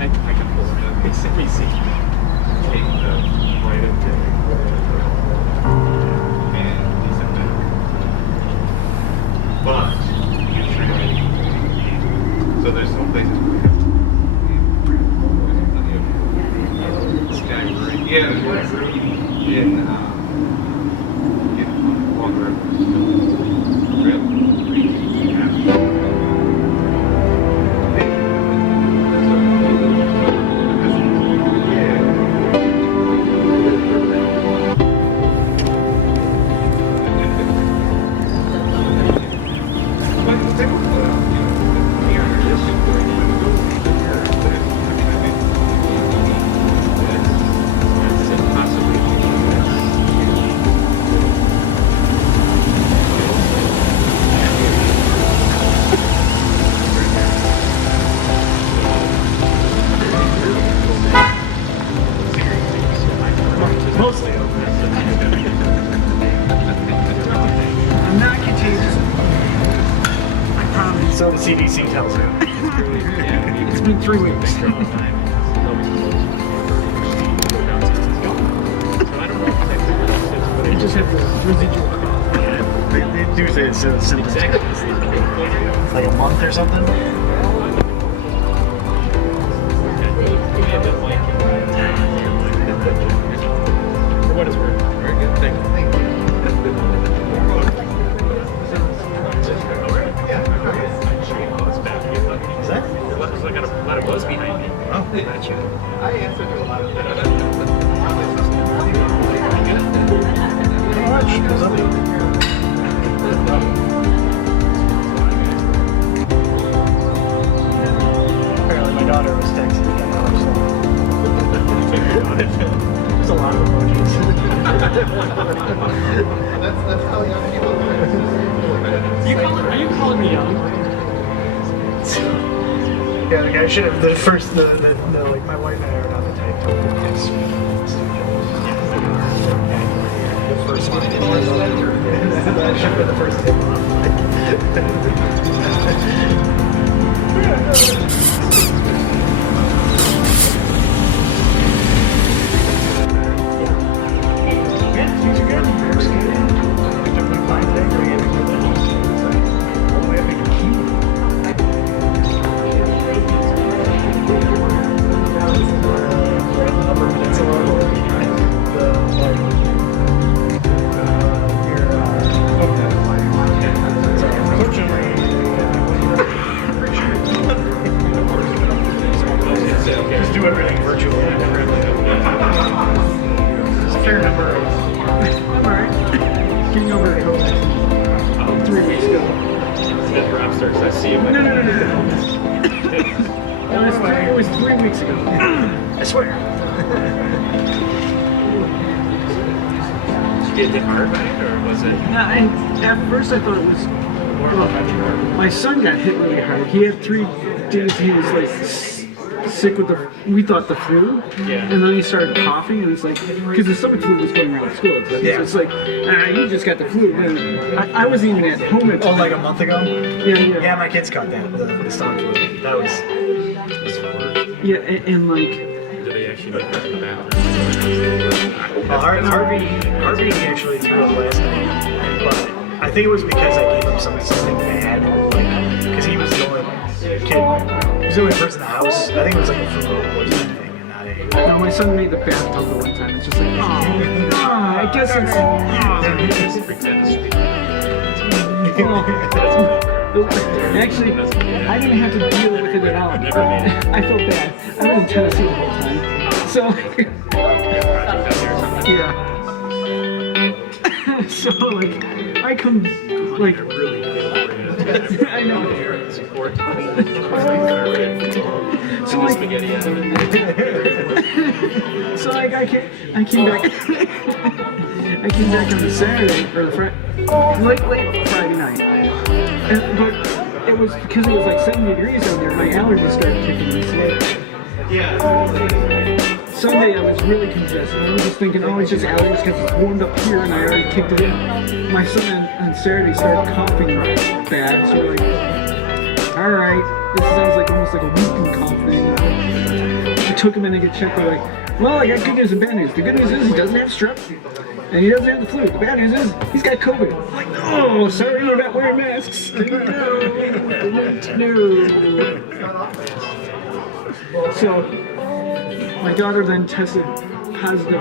I can pull it up. It's easy. Right up but so there's some places where we have yeah, in Walker So the CDC tells you. It's been 3 weeks. They just have the residual cough. They do say it's symptoms. Like a month or something? For what it's worth. Very good. Thank you. Is that? There's like a lot of buzz behind me. Oh, gotcha. I answered a lot of that. How much? Goes up. Apparently my daughter was texting me. There's a lot of emojis. That's how young people Are you calling me young? Yeah, like I should have like my wife and I are not the type to the first one. That should have been the first tip Yeah, things are good. We're skating. Picked up my fine thing. We're getting to the all the way up into Key. Upper Peninsula, just do everything virtually. There's a fair number of. I'm alright. Getting over COVID 3 weeks ago. Smith for upstairs. I see you. No. It was 3 weeks ago. I swear. Did you get hard by it, or was it? At first I thought it was. My son got hit really hard. He had 3 days he was like sick with we thought the flu. Yeah. And then he started coughing, and it's like, because the stomach flu was going around school. So it's like, you just got the flu. And I wasn't even at home at the time. Like a month ago? Yeah. Yeah, my kids caught that, the stomach flu. That was worse. Yeah, and like. Did they actually make that in the bathroom? Well, Harvey actually threw up last night, but I think it was because I gave him something bad, like, because he was the only kid, he was the only person in the house. I think it was like a food poisoning thing and not a... No, my son made the bathtub the one time. It's just like, I guess Actually, I didn't have to deal with it at all. I felt bad. I was in Tennessee the whole time. So, yeah. So, like, I come, like, I know. So, like, I came back. I came back on the Saturday or the late Friday night, but it was because it was like 70 degrees out there. My allergies started kicking in. Sunday I was really congested. I was just thinking, oh, it's just allergies because it's warmed up here and I already kicked it in. My son on Saturday started coughing bad, so we're like, all right, this sounds like almost like a whooping cough thing. We took him in to get checked. We're like, well, I got good news and bad news. The good news is he doesn't have strep, and he doesn't have the flu. The bad news is he's got COVID. I'm like, oh, sorry, we're not wearing masks. No. So my daughter then tested positive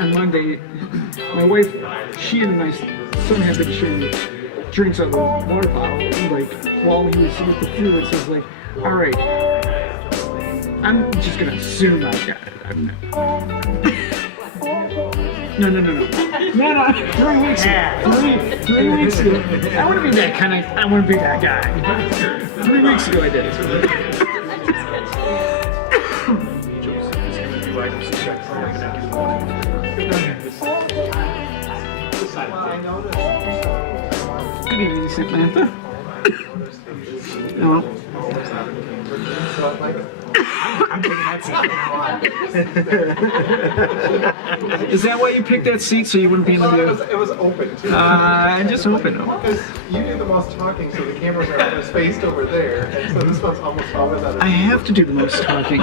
on Monday. My wife, she and my son have been sharing drinks out of the water bottle, like while he was with the flu. It says like, all right, I'm just gonna assume I got it. I'm not. No. 3 weeks ago. 3 weeks ago. I want to be that kind of. I want to be that guy. 3 weeks ago, I did it. Good evening, Samantha. Hello. I'm taking that seat. Is that why you picked that seat so you wouldn't be in the video? It was open too. I just opened it. Because you do the most talking, so the cameras are spaced over there, and so this one's almost always out of. I have to do the most talking.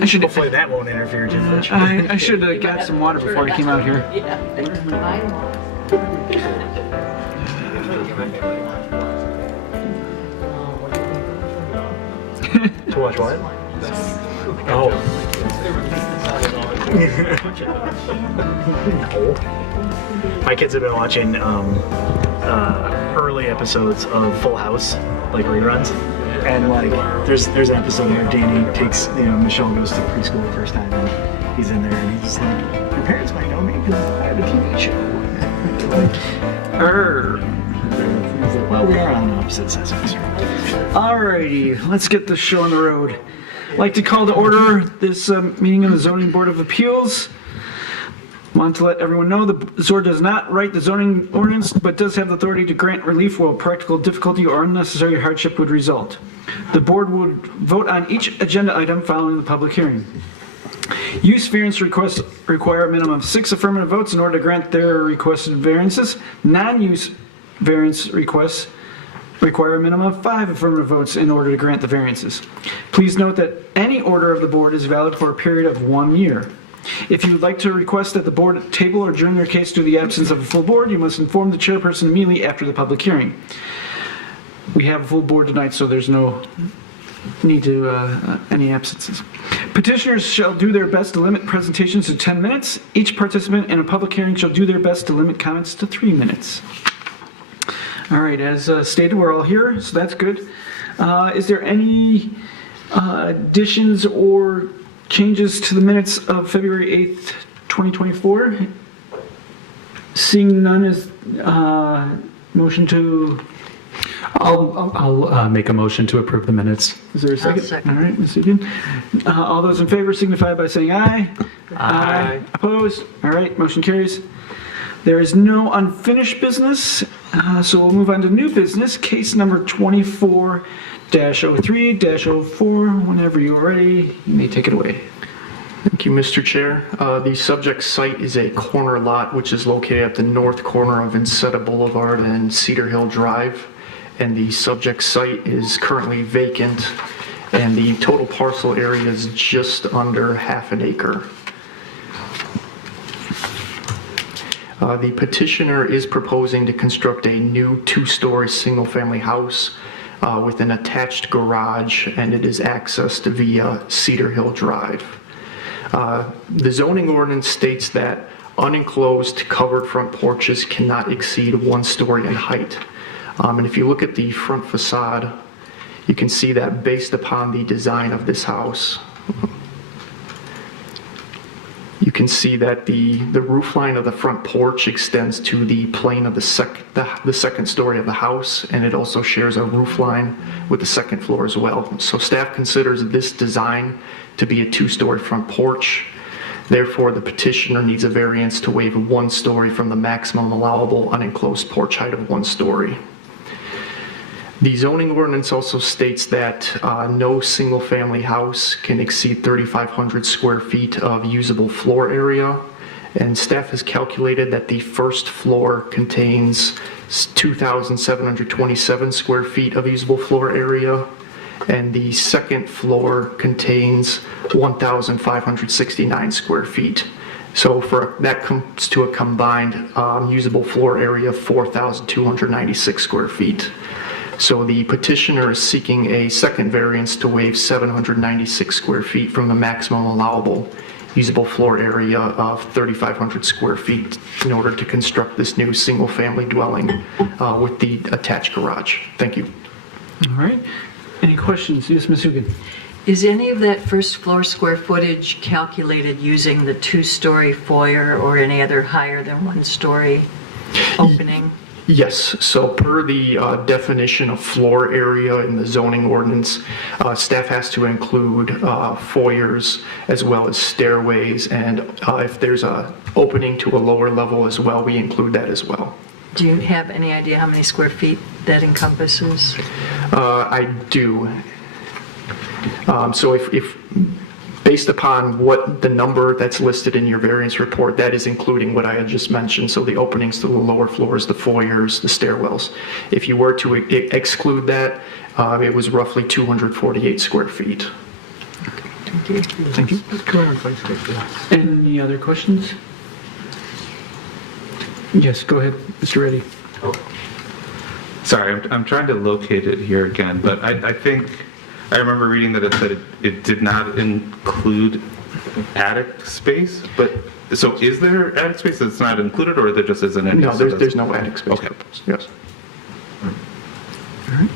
I should. Hopefully that won't interfere too much. I should have got some water before I came out here. To watch what? Oh. No. My kids have been watching early episodes of Full House, like reruns. And like, there's an episode where Danny takes, Michelle goes to preschool the first time, and he's in there, and he's just like, your parents might know me because I have a TV show. He's like, well, we are on opposite Sesame Street. Alrighty, let's get the show on the road. I'd like to call to order this meeting of the Zoning Board of Appeals. Want to let everyone know the ZOR does not write the zoning ordinance, but does have the authority to grant relief where practical difficulty or unnecessary hardship would result. The board would vote on each agenda item following the public hearing. Use variance requests require a minimum of 6 affirmative votes in order to grant their requested variances. Non-use variance requests require a minimum of 5 affirmative votes in order to grant the variances. Please note that any order of the board is valid for a period of 1 year. If you would like to request that the board table or adjourn your case due to the absence of a full board, you must inform the chairperson immediately after the public hearing. We have a full board tonight, so there's no need to any absences. Petitioners shall do their best to limit presentations to 10 minutes. Each participant in a public hearing shall do their best to limit comments to 3 minutes. All right, as stated, we're all here, so that's good. Is there any additions or changes to the minutes of February 8th, 2024? Seeing none, is motion to... I'll make a motion to approve the minutes. Is there a second? All right, Ms. Egan. All those in favor signify by saying aye. Aye. Opposed? All right, motion carries. There is no unfinished business, so we'll move on to new business, case number 24-03-04. Whenever you're ready, you may take it away. Thank you, Mr. Chair. The subject site is a corner lot which is located at the north corner of Vincetta Boulevard and Cedar Hill Drive. And the subject site is currently vacant, and the total parcel area is just under half an acre. The petitioner is proposing to construct a new 2-story single-family house with an attached garage, and it is accessed via Cedar Hill Drive. The zoning ordinance states that unenclosed covered front porches cannot exceed 1 story in height. And if you look at the front facade, you can see that based upon the design of this house, you can see that the roof line of the front porch extends to the plane of the second story of the house, and it also shares a roof line with the second floor as well. So staff considers this design to be a 2-story front porch. Therefore, the petitioner needs a variance to waive 1 story from the maximum allowable unenclosed porch height of 1 story. The zoning ordinance also states that no single-family house can exceed 3,500 square feet of usable floor area, and staff has calculated that the first floor contains 2,727 square feet of usable floor area, and the second floor contains 1,569 square feet. So that comes to a combined usable floor area of 4,296 square feet. So the petitioner is seeking a second variance to waive 796 square feet from the maximum allowable usable floor area of 3,500 square feet in order to construct this new single-family dwelling with the attached garage. Thank you. All right. Any questions? Yes, Ms. Hugan. Is any of that first floor square footage calculated using the two-story foyer or any other higher than one-story opening? Yes, so per the definition of floor area in the zoning ordinance, staff has to include foyers as well as stairways, and if there's a opening to a lower level as well, we include that as well. Do you have any idea how many square feet that encompasses? I do. So if based upon what the number that's listed in your variance report, that is including what I had just mentioned, so the openings to the lower floors, the foyers, the stairwells. If you were to exclude that, it was roughly 248 square feet. Thank you. Thank you. Any other questions? Yes, go ahead, Mr. Reddy. Sorry, I'm trying to locate it here again, but I think I remember reading that it said it did not include attic space, but so is there attic space that's not included, or there just isn't any? No, there's no attic space. Okay. Yes. All right.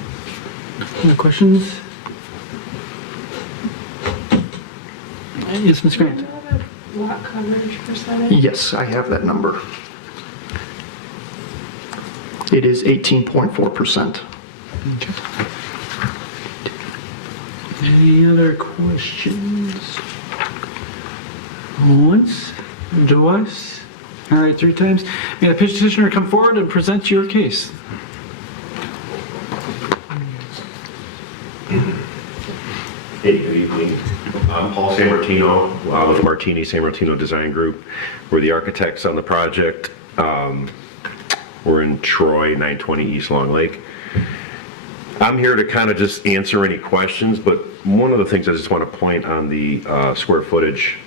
Any questions? Yes, Ms. Grant. Lot coverage percentage? Yes, I have that number. It is 18.4%. Okay. Any other questions? Once, twice, all right, 3 times. May the petitioner come forward and present your case. Hey, good evening. I'm Paul Sammartino with Martini Sammartino Design Group. We're the architects on the project. We're in Troy, 920 East Long Lake. I'm here to kind of just answer any questions, but one of the things I just want to point on the square footage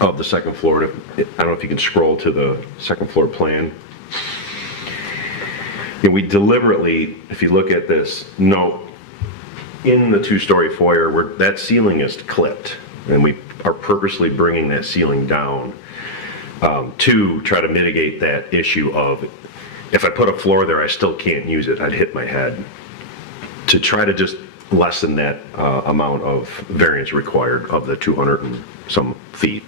of the second floor. I don't know if you can scroll to the second floor plan. We deliberately, if you look at this, note in the 2-story foyer where that ceiling is clipped, and we are purposely bringing that ceiling down to try to mitigate that issue of if I put a floor there, I still can't use it. I'd hit my head. To try to just lessen that amount of variance required of the 200 and some feet.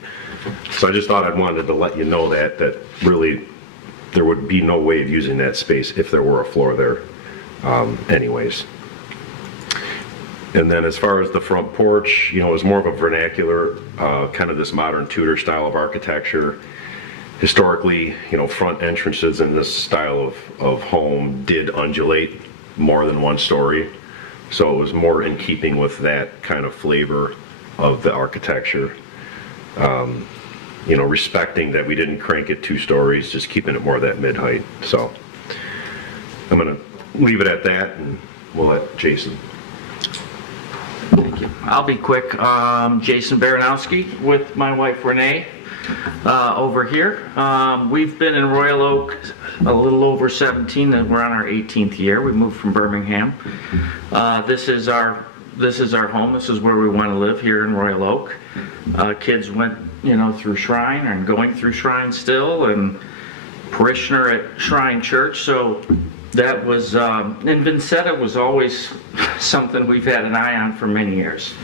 So I just thought I wanted to let you know that really there would be no way of using that space if there were a floor there anyways. And then as far as the front porch, it was more of a vernacular, kind of this modern Tudor style of architecture. Historically, front entrances in this style of home did undulate more than one story. So it was more in keeping with that kind of flavor of the architecture. Respecting that we didn't crank it 2 stories, just keeping it more of that mid-height. So I'm gonna leave it at that, and we'll let Jason. Thank you. I'll be quick. Jason Baranowski with my wife Renee over here. We've been in Royal Oak a little over 17, and we're on our 18th year. We moved from Birmingham. This is our home. This is where we want to live, here in Royal Oak. Kids went through Shrine and going through Shrine still, and parishioner at Shrine Church. So that was, and Vincetta was always something we've had an eye on for many years.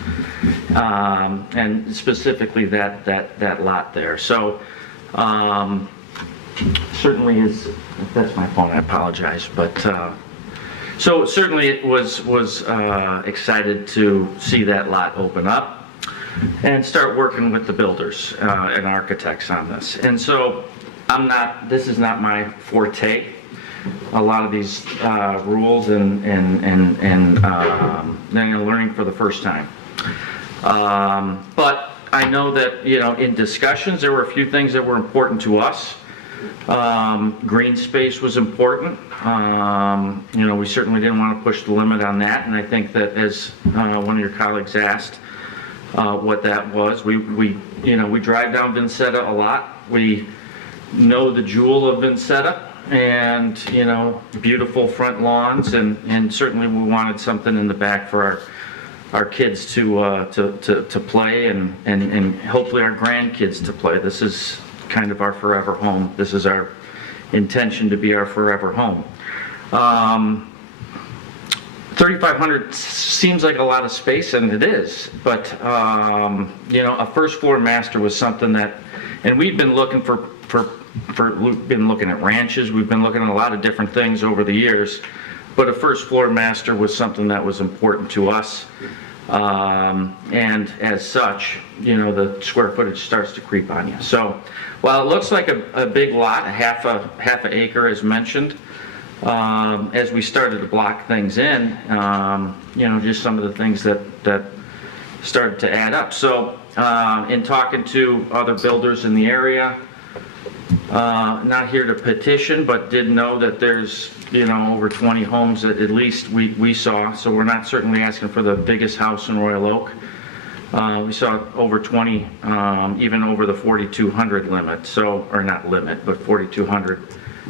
And specifically that lot there. So certainly is, if that's my phone, I apologize. But so certainly it was excited to see that lot open up and start working with the builders and architects on this. And so this is not my forte. a lot of these rules and learning for the first time. But I know that, in discussions, there were a few things that were important to us. Green space was important. We certainly didn't want to push the limit on that, and I think that as one of your colleagues asked what that was, we drive down Vincetta a lot. We know the jewel of Vincetta, and beautiful front lawns, and certainly we wanted something in the back for our kids to play, and hopefully our grandkids to play. This is kind of our forever home. This is our intention to be our forever home. 3,500 seems like a lot of space, and it is, but a first floor master was something that, and we've been looking we've been looking at ranches, we've been looking at a lot of different things over the years, but a first floor master was something that was important to us. And as such, the square footage starts to creep on you. So while it looks like a big lot, half an acre as mentioned, as we started to block things in, just some of the things that started to add up. So in talking to other builders in the area, not here to petition, but did know that there's over 20 homes that at least we saw, so we're not certainly asking for the biggest house in Royal Oak. We saw over 20, even over the 4,200 limit, or not limit, but 4,200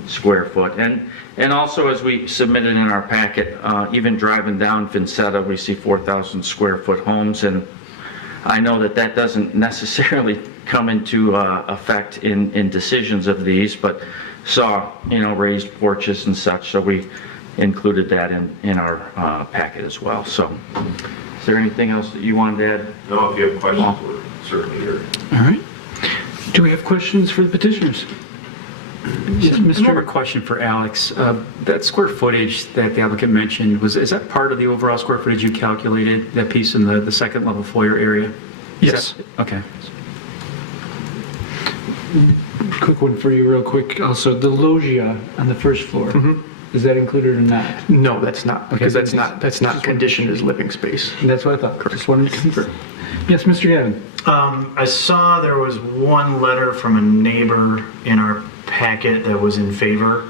square foot. And also, as we submitted in our packet, even driving down Vincetta, we see 4,000 square foot homes, and I know that doesn't necessarily come into effect in decisions of these, but saw raised porches and such, so we included that in our packet as well. So is there anything else that you wanted to add? No, if you have questions, we're certainly here. All right. Do we have questions for the petitioners? Yes, More of a Mr. question for Alex. That square footage that the applicant mentioned, is that part of the overall square footage you calculated, that piece in the second level foyer area? Yes. Okay. Quick one for you real quick. Also, the loggia on the first floor, is that included or not? No, that's not, because Okay, that's not conditioned as living space. That's what I thought. Just wanted to confirm. Yes, Mr. Gavin. I saw there was one letter from a neighbor in our packet that was in favor.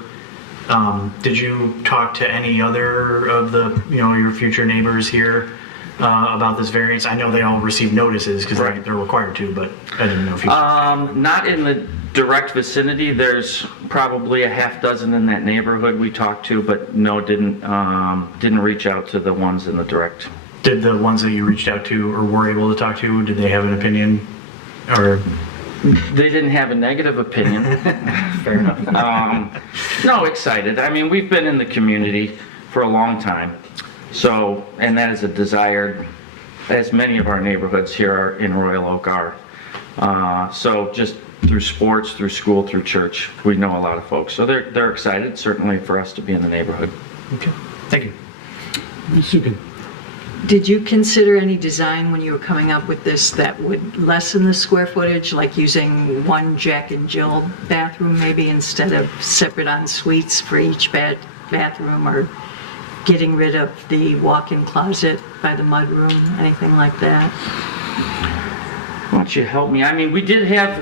Did you talk to any other of the, your future neighbors here about this variance? I know they all received notices because Right. they're required to, but I didn't know if you. Not in the direct vicinity. There's probably a half dozen in that neighborhood we talked to, but no, didn't reach out to the ones in the direct. Did the ones that you reached out to or were able to talk to, did they have an opinion? Or They didn't have a negative opinion. fair enough. No, excited. I mean, we've been in the community for a long time. So, and that is a desired, as many of our neighborhoods here are in Royal Oak are. So just through sports, through school, through church, we know a lot of folks. So they're excited, certainly, for us to be in the neighborhood. Okay, thank you. Ms. Sukin. Did you consider any design when you were coming up with this that would lessen the square footage, like using one Jack and Jill bathroom maybe instead of separate en suites for each bathroom, or getting rid of the walk-in closet by the mudroom, anything like that? Why don't you help me? I mean, we had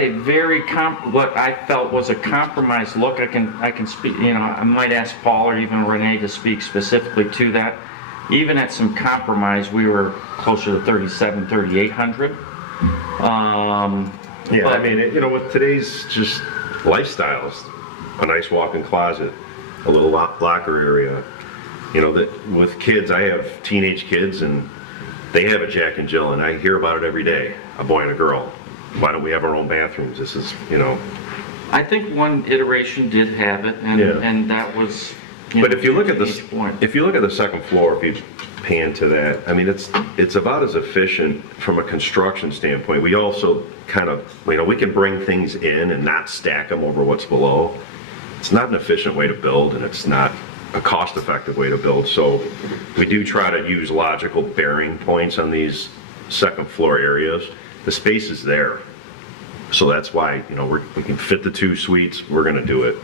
a very what I felt was a compromised look. I can speak, I might ask Paul or even Renee to speak specifically to that. Even at some compromise, we were closer to 3,800. Yeah, I mean, with today's just lifestyles, a nice walk-in closet, a little locker area, that with kids, I have teenage kids and they have a Jack and Jill, and I hear about it every day, a boy and a girl. Why don't we have our own bathrooms? This is, I think one iteration did have it, and that was. But if you look at the second floor, if you pan to that, I mean, it's about as efficient from a construction standpoint. We also kind of, we can bring things in and not stack them over what's below. It's not an efficient way to build, and it's not a cost-effective way to build. So we do try to use logical bearing points on these second floor areas. The space is there, so that's why we can fit the 2 suites. We're going to do it.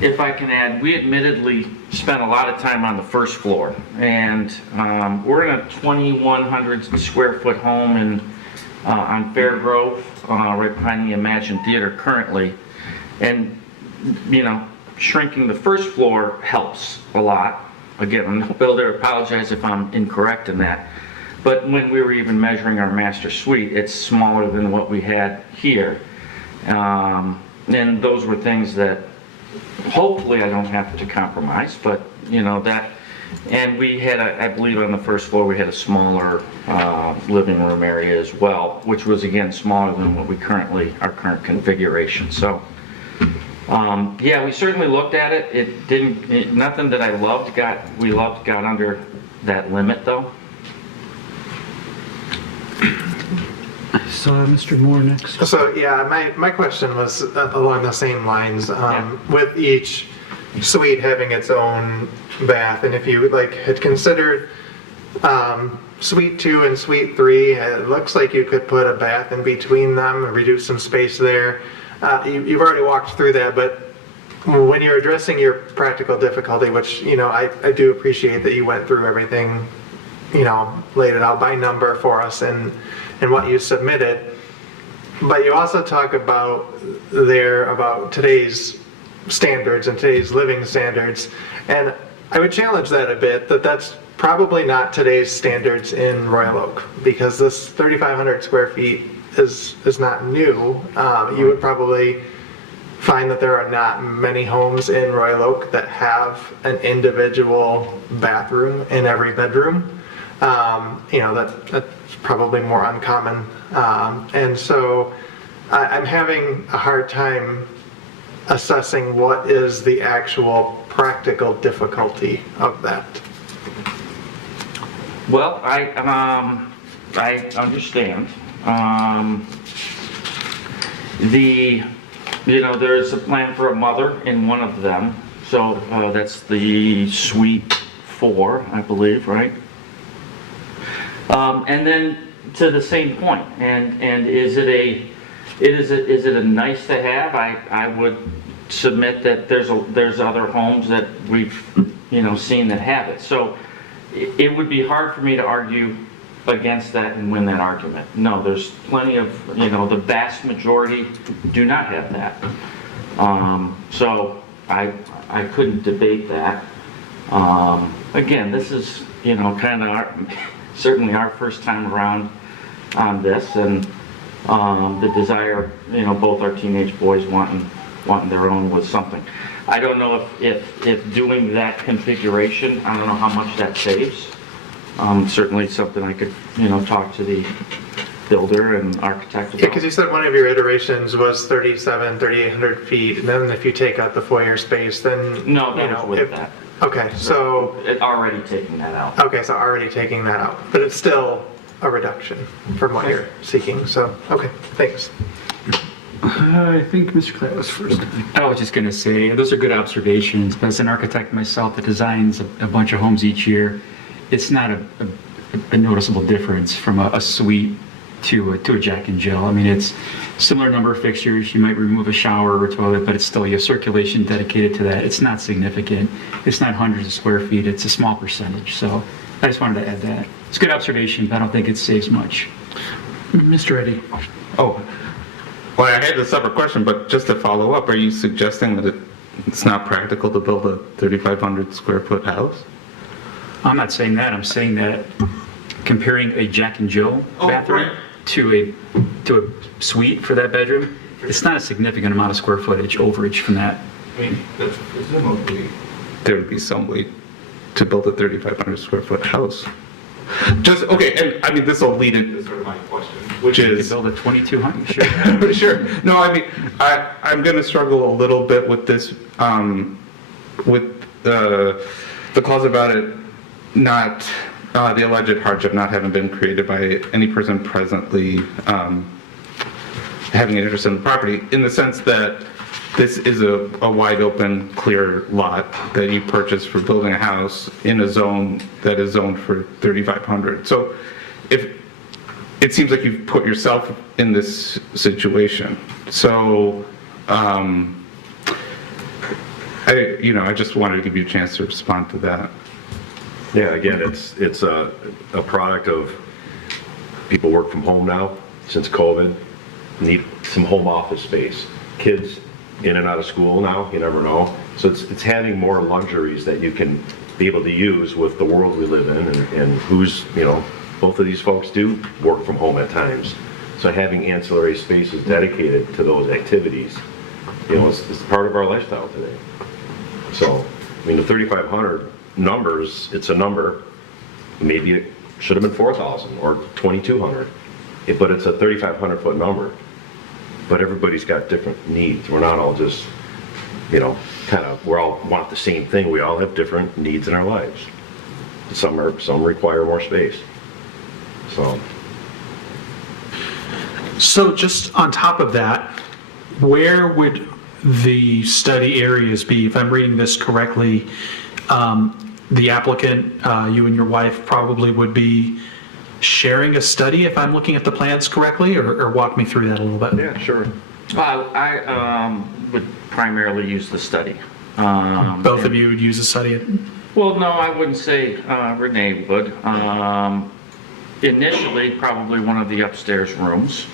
If I can add, we admittedly spent a lot of time on the first floor, and we're in a 2,100 square foot home on Fairgrove, right behind the Imagine Theater currently, and shrinking the first floor helps a lot. Again, I'm no builder, apologize if I'm incorrect in that, but when we were even measuring our master suite, it's smaller than what we had here, and those were things that hopefully I don't have to compromise, but that, and we had I believe on the first floor we had a smaller living room area as well, which was again smaller than what our current configuration. So yeah, we certainly looked at it. Nothing that we loved got under that limit though. So Mr. Moore next. So yeah, my question was along the same lines. With each suite having its own bath, and if you had considered suite 2 and suite 3, it looks like you could put a bath in between them and reduce some space there. You've already walked through that, but when you're addressing your practical difficulty, which I do appreciate that you went through everything, laid it out by number for us and what you submitted, but you also talk about today's standards and today's living standards, and I would challenge that a bit, that's probably not today's standards in Royal Oak, because this 3,500 square feet is not new. You would probably find that there are not many homes in Royal Oak that have an individual bathroom in every bedroom. That's probably more uncommon. And so I'm having a hard time assessing what is the actual practical difficulty of that. Well, I understand. There's a plan for a mother in one of them, so that's the suite 4, I believe, right? And then to the same point, and is it a nice to have? I would submit that there's other homes that we've seen that have it. So it would be hard for me to argue against that and win that argument. No, there's plenty of, the vast majority do not have that. So I couldn't debate that. Again, this is, kind of certainly our first time around on this, and the desire, both our teenage boys wanting their own was something. I don't know if doing that configuration, I don't know how much that saves. Certainly something I could, talk to the builder and architect about. Yeah, because you said one of your iterations was 3,800 feet, and then if you take out the foyer space, then... No, that was with that. Okay, so... Already taking that out. Okay, so already taking that out, but it's still a reduction from what you're seeking, so, okay, thanks. I think Mr. Clay was first. I was just going to say, those are good observations, but as an architect myself that designs a bunch of homes each year, it's not a noticeable difference from a suite to a Jack and Jill. I mean, it's similar number of fixtures. You might remove a shower or a toilet, but it's still, you have circulation dedicated to that. It's not significant. It's not hundreds of square feet. It's a small percentage. So I just wanted to add that. It's a good observation, but I don't think it saves much. Mr. Eddy. Oh, well, I had a separate question, but just to follow up, are you suggesting that it's not practical to build a 3,500 square foot house? I'm not saying that. I'm saying that comparing a Jack and Jill bathroom to a suite for that bedroom, it's not a significant amount of square footage overage from that. I mean, presumably there would be some way to build a 3,500 square foot house. Just, okay, and I mean, this will lead into sort of my question, which is... build a 2,200, sure. Sure. No, I mean, I'm going to struggle a little bit with this, with the clause about it not, the alleged hardship not having been created by any person presently having an interest in the property, in the sense that this is a wide open, clear lot that you purchased for building a house in a zone that is zoned for 3,500. So if it seems like you've put yourself in this situation. So I just wanted to give you a chance to respond to that. Yeah, again, it's a product of people work from home now since COVID, need some home office space. Kids in and out of school now, you never know. So it's having more luxuries that you can be able to use with the world we live in and who's, both of these folks do work from home at times. So having ancillary spaces dedicated to those activities, it's part of our lifestyle today. So, the 3,500 numbers, it's a number. Maybe it should have been 4,000 or 2,200, but it's a 3,500 foot number. But everybody's got different needs. We're not all just, we all want the same thing. We all have different needs in our lives. Some require more space. So just on top of that, where would the study areas be? If I'm reading this correctly, the applicant, you and your wife probably would be sharing a study, if I'm looking at the plans correctly, or walk me through that a little bit. Yeah, sure. I would primarily use the study. Both of you would use a study? Well, no, I wouldn't say Renee would. Initially, probably one of the upstairs rooms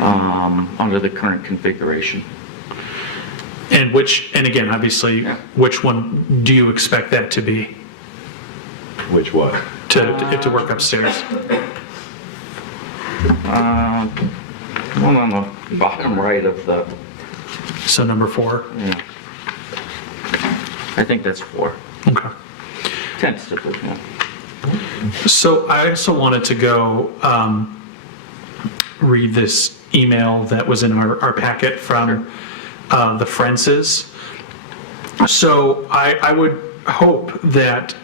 under the current configuration. And again, obviously, which one do you expect that to be? Which what? To work upstairs? One on the bottom right of the... So number 4? Yeah. I think that's 4. Okay. Tentatively, yeah. So I also wanted to go read this email that was in our packet from the Frences. So I would hope that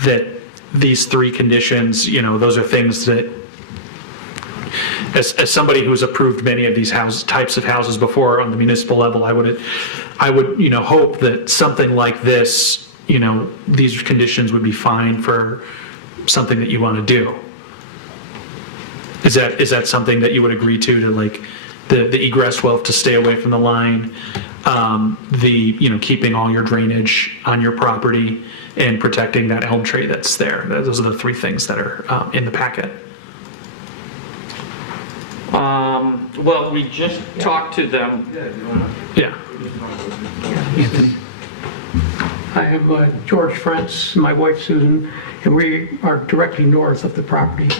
that these 3 conditions, those are things that, as somebody who's approved many of these types of houses before on the municipal level, I would hope that something like this, these conditions would be fine for something that you want to do. Is that something that you would agree to like the egress will have to stay away from the line, keeping all your drainage on your property and protecting that elm tree that's there? Those are the 3 things that are in the packet. Well, we just talked to them. Yeah. I am George Frentz, my wife Susan, and we are directly north of the property.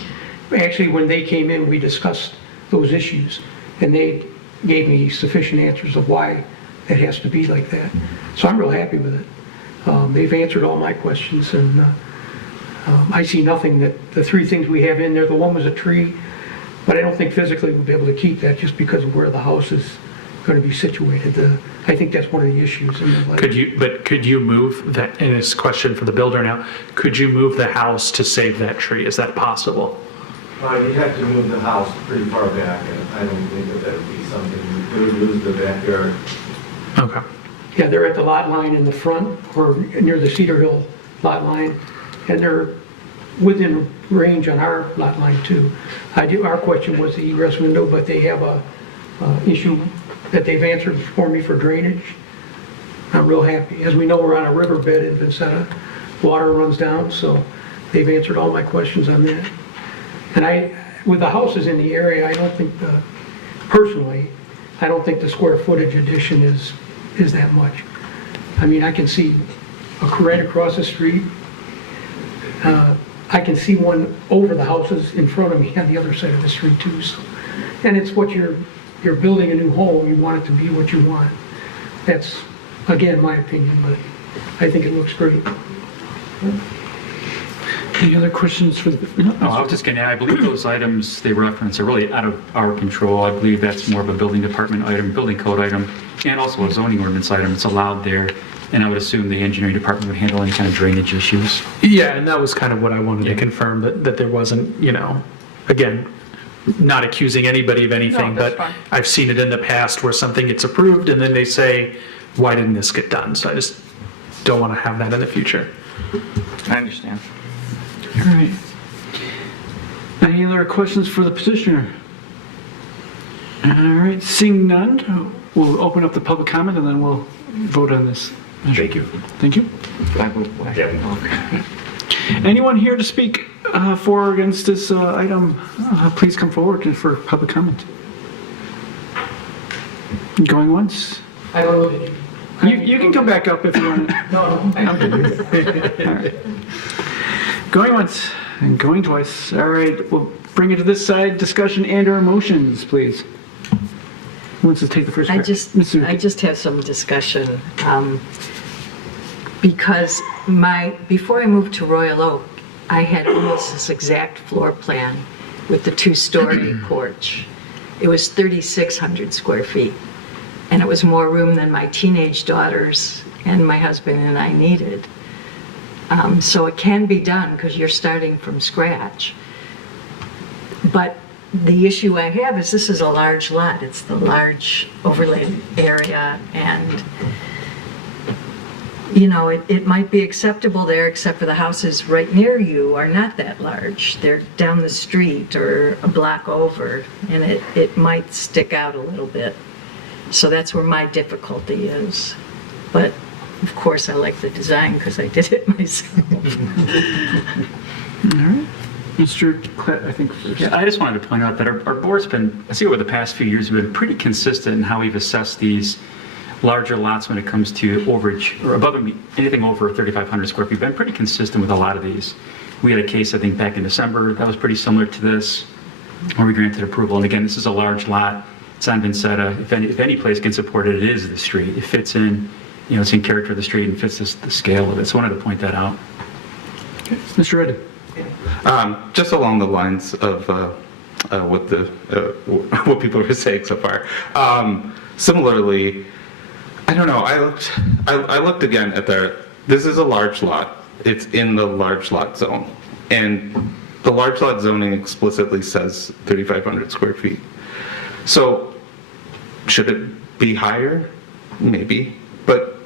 Actually, when they came in, we discussed those issues, and they gave me sufficient answers of why it has to be like that. So I'm real happy with it. They've answered all my questions, and I see nothing that the 3 things we have in there, the one was a tree, but I don't think physically we'll be able to keep that just because of where the house is going to be situated. I think that's one of the issues. Could you move that, and it's a question for the builder now, could you move the house to save that tree? Is that possible? You'd have to move the house pretty far back, and I don't think that would be something, we would lose the backyard. Okay. Yeah, they're at the lot line in the front, or near the Cedar Hill lot line, and they're within range on our lot line too. Our question was the egress window, but they have a issue that they've answered for me for drainage. I'm real happy. As we know, we're on a riverbed in Vincetta. Water runs down, so they've answered all my questions on that. And with the houses in the area, I don't think personally, I don't think the square footage addition is that much. I can see right across the street. I can see one over the houses in front of me on the other side of the street too. So, and it's what you're building a new home. You want it to be what you want. That's again my opinion, but I think it looks great. Any other questions for the? No, I was just going to add, I believe those items they reference are really out of our control. I believe that's more of a building department item, building code item, and also a zoning ordinance item. It's allowed there. And I would assume the engineering department would handle any kind of drainage issues. Yeah, and that was kind of what I wanted to confirm, that there wasn't, again, not accusing anybody of anything, but fine. I've seen it in the past where something gets approved and then they say, why didn't this get done? So I just don't want to have that in the future. I understand. All right. Any other questions for the petitioner? All right, seeing none, we'll open up the public comment and then we'll vote on this? Thank you. Thank you. Yeah. Anyone here to speak for or against this item, please come forward for public comment. Going once? I don't know that You can come back up if you want. No, All right. Going once and going twice. All right, we'll bring it to this side. Discussion and/or motions, please. Who wants to take the first? I part? just Mr. have some discussion, because before I moved to Royal Oak, I had almost this exact floor plan with the two-story porch. It was 3,600 square feet, and it was more room than my teenage daughters and my husband and I needed. So it can be done because you're starting from scratch. But the issue I have is this is a large lot. It's the large overlaid area, and you know, it might be acceptable there, except for the houses right near you are not that large. They're down the street or a block over, and it might stick out a little bit. So that's where my difficulty is. But of course, I like the design because I did it myself. All right. Mr. Klett, I think first. Yeah, I just wanted to point out that our board's been, I see over the past few years, we've been pretty consistent in how we've assessed these larger lots when it comes to overage, or above anything over 3,500 square feet. Been pretty consistent with a lot of these. We had a case, I think, back in December that was pretty similar to this, where we granted approval. And again, this is a large lot. It's on Vincetta. If any place can support it, it is the street. It fits in, you know, it's in character of the street and fits the scale of it. So I wanted to point that out. Okay. Mr. Redden. Just along the lines of what people were saying so far. Similarly, I don't know. I looked again at this is a large lot. It's in the large lot zone, and the large lot zoning explicitly says 3,500 square feet. So, should it be higher? Maybe, but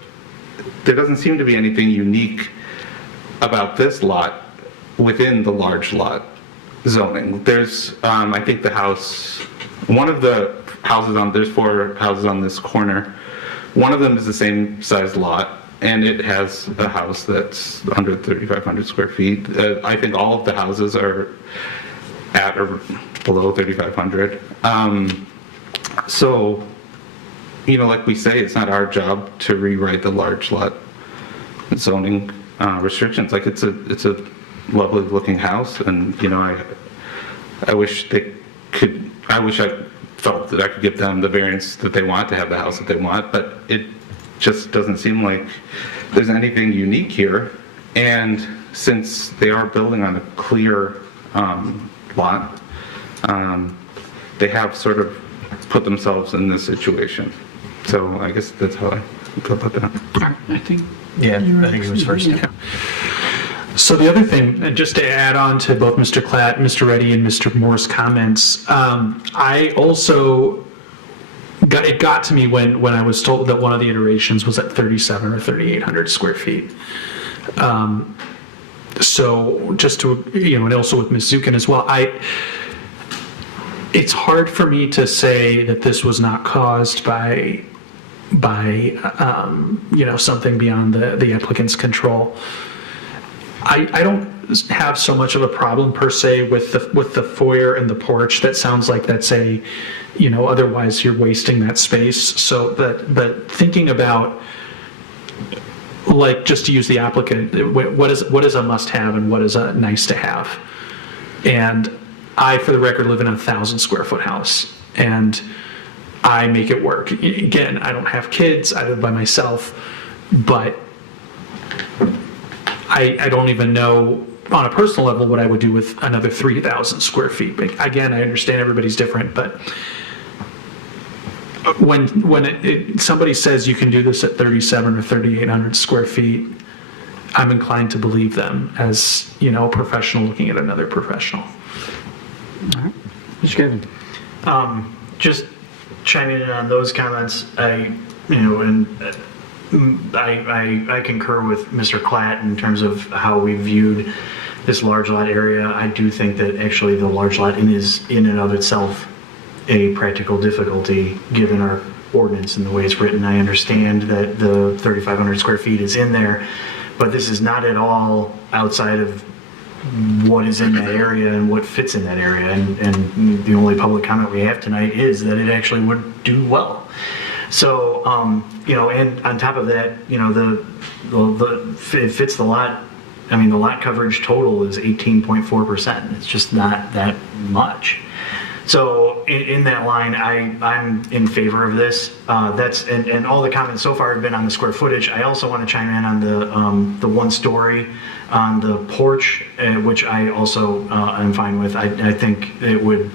there doesn't seem to be anything unique about this lot within the large lot zoning. There's, I think one of the houses there's 4 houses on this corner. One of them is the same size lot, and it has a house that's under 3,500 square feet. I think all of the houses are at or below 3,500. So, you know, like we say, it's not our job to rewrite the large lot zoning restrictions. Like it's a lovely looking house, and you know, I wish I felt that I could give them the variance that they want to have the house that they want, but it just doesn't seem like there's anything unique here. And since they are building on a clear lot, they have sort of put themselves in this situation. So I guess that's how I feel about that. All right. I think he was first. Yeah. So the other thing, just to add on to both Mr. Klatt, Mr. Reddy, and Mr. Moore's comments, I also it got to me when I was told that one of the iterations was at 3,700 or 3,800 square feet. So just to, you know, and also with Ms. Zukin as well, it's hard for me to say that this was not caused by you know, something beyond the applicant's control. I don't have so much of a problem per se with the foyer and the porch. That sounds like that's you know, otherwise you're wasting that space. So but thinking about, like, just to use the applicant, what is a must-have and what is a nice-to-have? And I, for the record, live in a 1,000 square foot house, and I make it work. Again, I don't have kids, I live by myself, but I don't even know on a personal level what I would do with another 3,000 square feet. But again, I understand everybody's different, but when somebody says you can do this at 3,700 or 3,800 square feet, I'm inclined to believe them as, you know, a professional looking at another professional. All right. Mr. Kevin. Just chiming in on those comments, I concur with Mr. Klatt in terms of how we viewed this large lot area. I do think that actually the large lot is in and of itself a practical difficulty given our ordinance and the way it's written. I understand that the 3,500 square feet is in there, but this is not at all outside of what is in that area and what fits in that area. And the only public comment we have tonight is that it actually would do well. So, and on top of that, it fits the lot. I mean, the lot coverage total is 18.4%. It's just not that much. So in that line, I'm in favor of this. And all the comments so far have been on the square footage. I also want to chime in on the one story on the porch, which I also am fine with. I think it would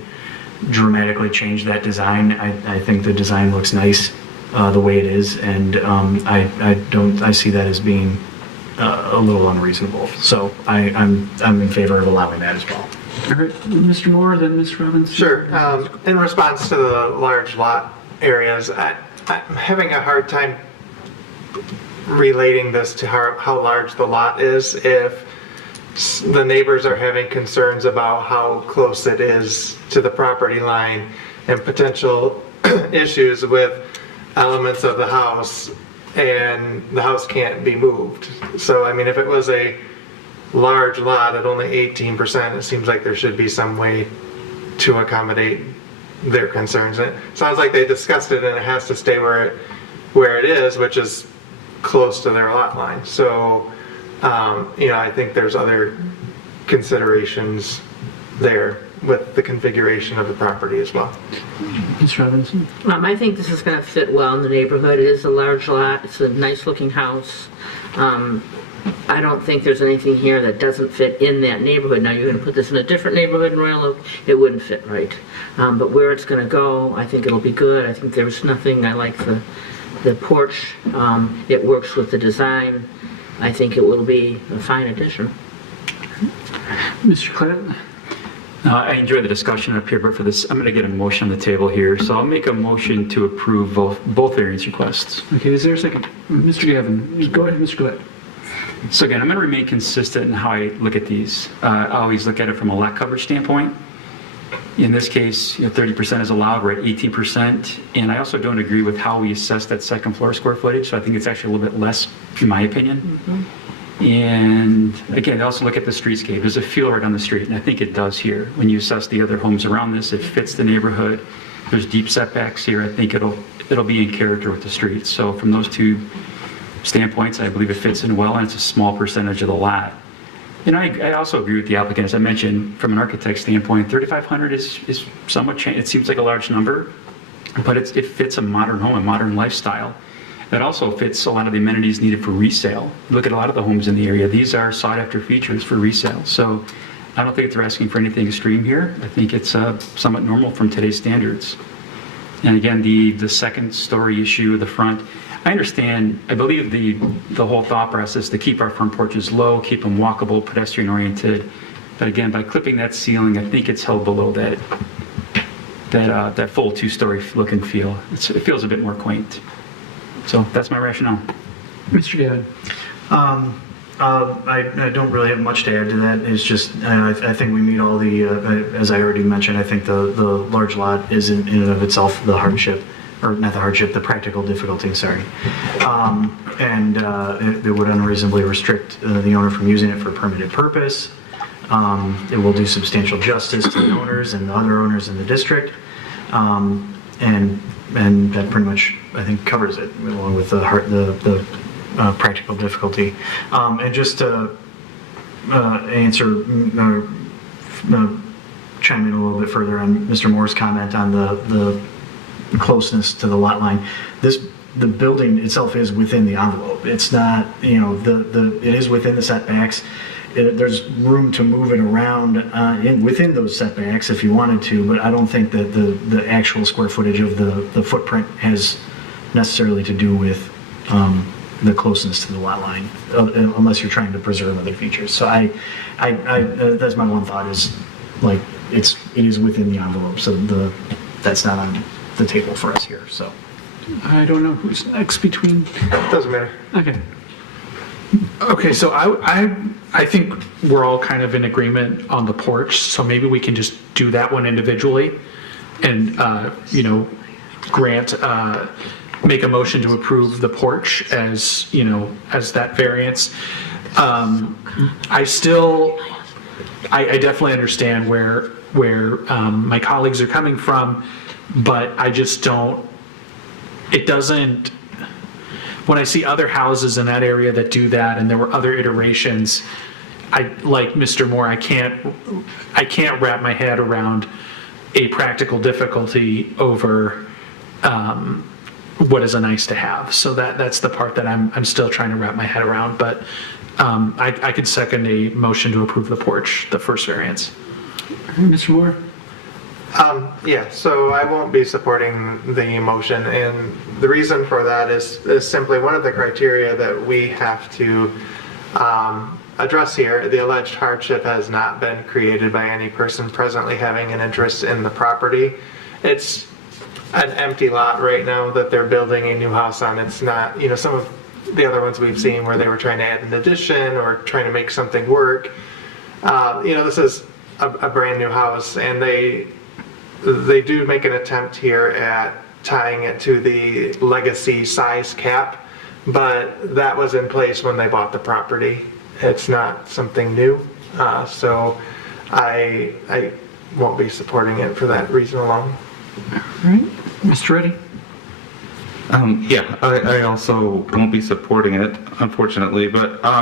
dramatically change that design. I think the design looks nice the way it is, and I see that as being a little unreasonable. So I'm in favor of allowing that as well. All right, Mr. Moore, then Ms. Robinson. Sure. In response to the large lot areas, I'm having a hard time relating this to how large the lot is if the neighbors are having concerns about how close it is to the property line and potential issues with elements of the house, and the house can't be moved. So, I mean, if it was a large lot at only 18%, it seems like there should be some way to accommodate their concerns. And it sounds like they discussed it and it has to stay where it is, which is close to their lot line. So, I think there's other considerations there with the configuration of the property as well. Ms. Robinson. I think this is going to fit well in the neighborhood. It is a large lot. It's a nice looking house. I don't think there's anything here that doesn't fit in that neighborhood. Now, you're going to put this in a different neighborhood in Royal Oak, it wouldn't fit right. But where it's going to go, I think it'll be good. I think there's nothing, I like the porch. It works with the design. I think it will be a fine addition. Mr. Clett. I enjoy the discussion up here, but for this, I'm going to get a motion on the table here. So I'll make a motion to approve both variance requests. Okay, is there a second? Mr. Gavin, go ahead, Mr. Clett. So again, I'm going to remain consistent in how I look at these. I always look at it from a lot coverage standpoint. In this case, 30% is allowed. We're at 18%. And I also don't agree with how we assess that second floor square footage. So I think it's actually a little bit less, in my opinion. Mm-hmm. And again, I also look at the streetscape. Does it feel right on the street? And I think it does here. When you assess the other homes around this, it fits the neighborhood. There's deep setbacks here. I think it'll be in character with the street. So from those two standpoints, I believe it fits in well, and it's a small percentage of the lot. And I also agree with the applicant. As I mentioned, from an architect standpoint, 3,500 is somewhat, it seems like a large number, but it fits a modern home, a modern lifestyle. It also fits a lot of the amenities needed for resale. Look at a lot of the homes in the area. These are sought after features for resale. So I don't think they're asking for anything extreme here. I think it's somewhat normal from today's standards. And again, the second story issue, the front, I understand, I believe the whole thought process to keep our front porches low, keep them walkable, pedestrian oriented. But again, by clipping that ceiling, I think it's held below that full two-story look and feel. It feels a bit more quaint. So that's my rationale. Mr. Gavin. I don't really have much to add to that. It's just, I think we meet all the, as I already mentioned, I think the large lot is in and of itself the hardship, or not the hardship, the practical difficulty, sorry. It would unreasonably restrict the owner from using it for a permitted purpose. It will do substantial justice to the owners and the other owners in the district. And that pretty much, I think, covers it, along with the practical difficulty. And just to chime in a little bit further on Mr. Moore's comment on the closeness to the lot line. The building itself is within the envelope. It's not, it is within the setbacks. There's room to move it around within those setbacks if you wanted to, but I don't think that the actual square footage of the footprint has necessarily to do with the closeness to the lot line, unless you're trying to preserve other features. So that's my one thought is, like, it is within the envelope, so that's not on the table for us here. So I don't know who's next between. Doesn't matter. Okay, so I think we're all kind of in agreement on the porch, so maybe we can just do that one individually and, make a motion to approve the porch as, as that variance. I definitely understand where my colleagues are coming from, but I just don't, when I see other houses in that area that do that, and there were other iterations, like Mr. Moore, I can't wrap my head around a practical difficulty over what is a nice to have. So that's the part that I'm still trying to wrap my head around, but I could second a motion to approve the porch, the first variance. Mr. Moore? Yeah, so I won't be supporting the motion, and the reason for that is simply one of the criteria that we have to address here. The alleged hardship has not been created by any person presently having an interest in the property. It's an empty lot right now that they're building a new house on. It's not, some of the other ones we've seen where they were trying to add an addition or trying to make something work. This is a brand new house, and they do make an attempt here at tying it to the legacy size cap, but that was in place when they bought the property. It's not something new, so I won't be supporting it for that reason alone. All right, Mr. Reddy? I also won't be supporting it, unfortunately, but I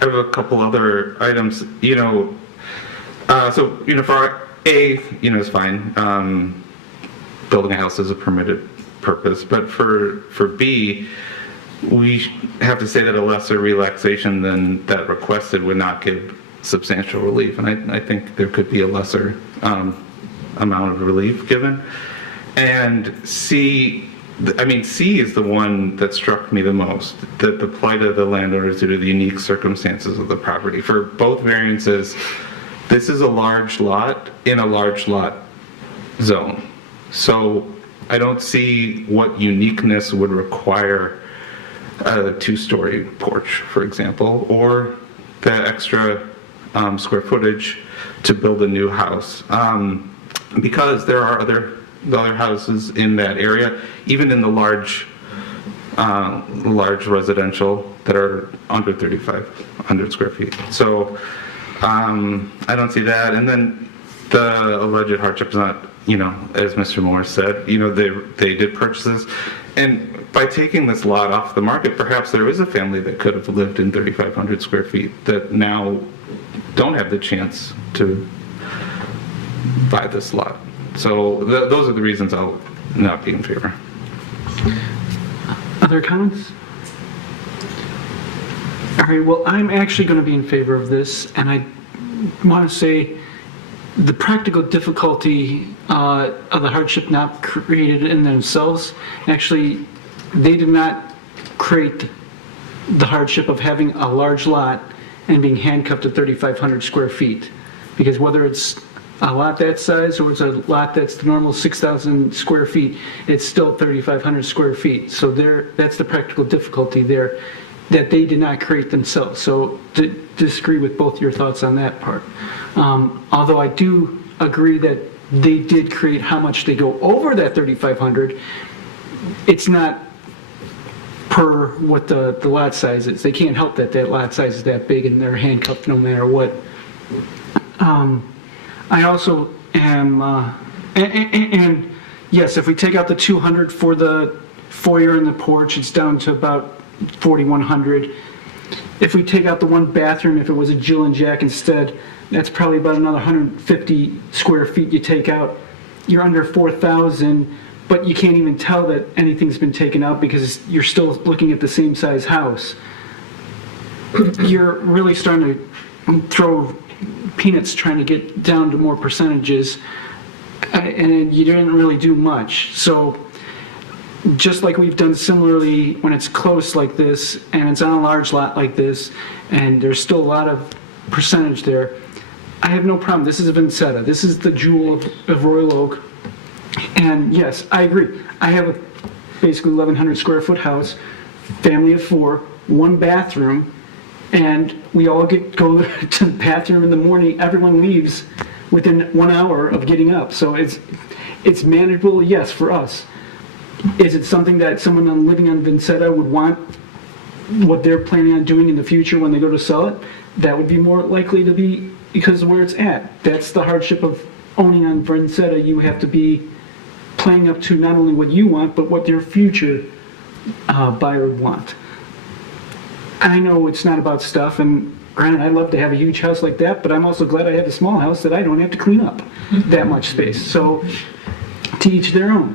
have a couple other items, for A, it's fine. Building a house is a permitted purpose, but for B, we have to say that a lesser relaxation than that requested would not give substantial relief, and I think there could be a lesser amount of relief given. And C is the one that struck me the most, that the plight of the landowners due to the unique circumstances of the property. For both variances, this is a large lot in a large lot zone. So I don't see what uniqueness would require a two-story porch, for example, or the extra square footage to build a new house. Because there are other houses in that area, even in the large residential, that are under 3,500 square feet. So I don't see that. And then the alleged hardship is not, as Mr. Moore said, they did purchase this. And by taking this lot off the market, perhaps there is a family that could have lived in 3,500 square feet that now don't have the chance to buy this lot. So those are the reasons I'll not be in favor. Other comments? All right, well, I'm actually going to be in favor of this, and I want to say the practical difficulty of the hardship not created in themselves, actually, they did not create the hardship of having a large lot and being handcuffed to 3,500 square feet. Because whether it's a lot that size or it's a lot that's the normal 6,000 square feet, it's still 3,500 square feet. So that's the practical difficulty there that they did not create themselves. So disagree with both your thoughts on that part. Although I do agree that they did create how much they go over that 3,500, it's not per what the lot size is. They can't help that lot size is that big and they're handcuffed no matter what. I also am, and yes, if we take out the 200 for the foyer and the porch, it's down to about 4,100. If we take out the one bathroom, if it was a Jill and Jack instead, that's probably about another 150 square feet you take out. You're under 4,000, but you can't even tell that anything's been taken out because you're still looking at the same size house. You're really starting to throw peanuts trying to get down to more percentages, and you didn't really do much. So just like we've done similarly when it's close like this and it's on a large lot like this and there's still a lot of percentage there, I have no problem. This is a Vincetta. This is the jewel of Royal Oak. And yes, I agree. I have a basically 1,100 square foot house, family of 4, 1 bathroom, and we all go to the bathroom in the morning. Everyone leaves within 1 hour of getting up. So it's manageable, yes, for us. Is it something that someone living on Vincetta would want, what they're planning on doing in the future when they go to sell it? That would be more likely to be because of where it's at. That's the hardship of owning on Vincetta. You have to be playing up to not only what you want, but what your future buyer would want. I know it's not about stuff, and granted, I'd love to have a huge house like that, but I'm also glad I have a small house that I don't have to clean up that much space. So, to each their own.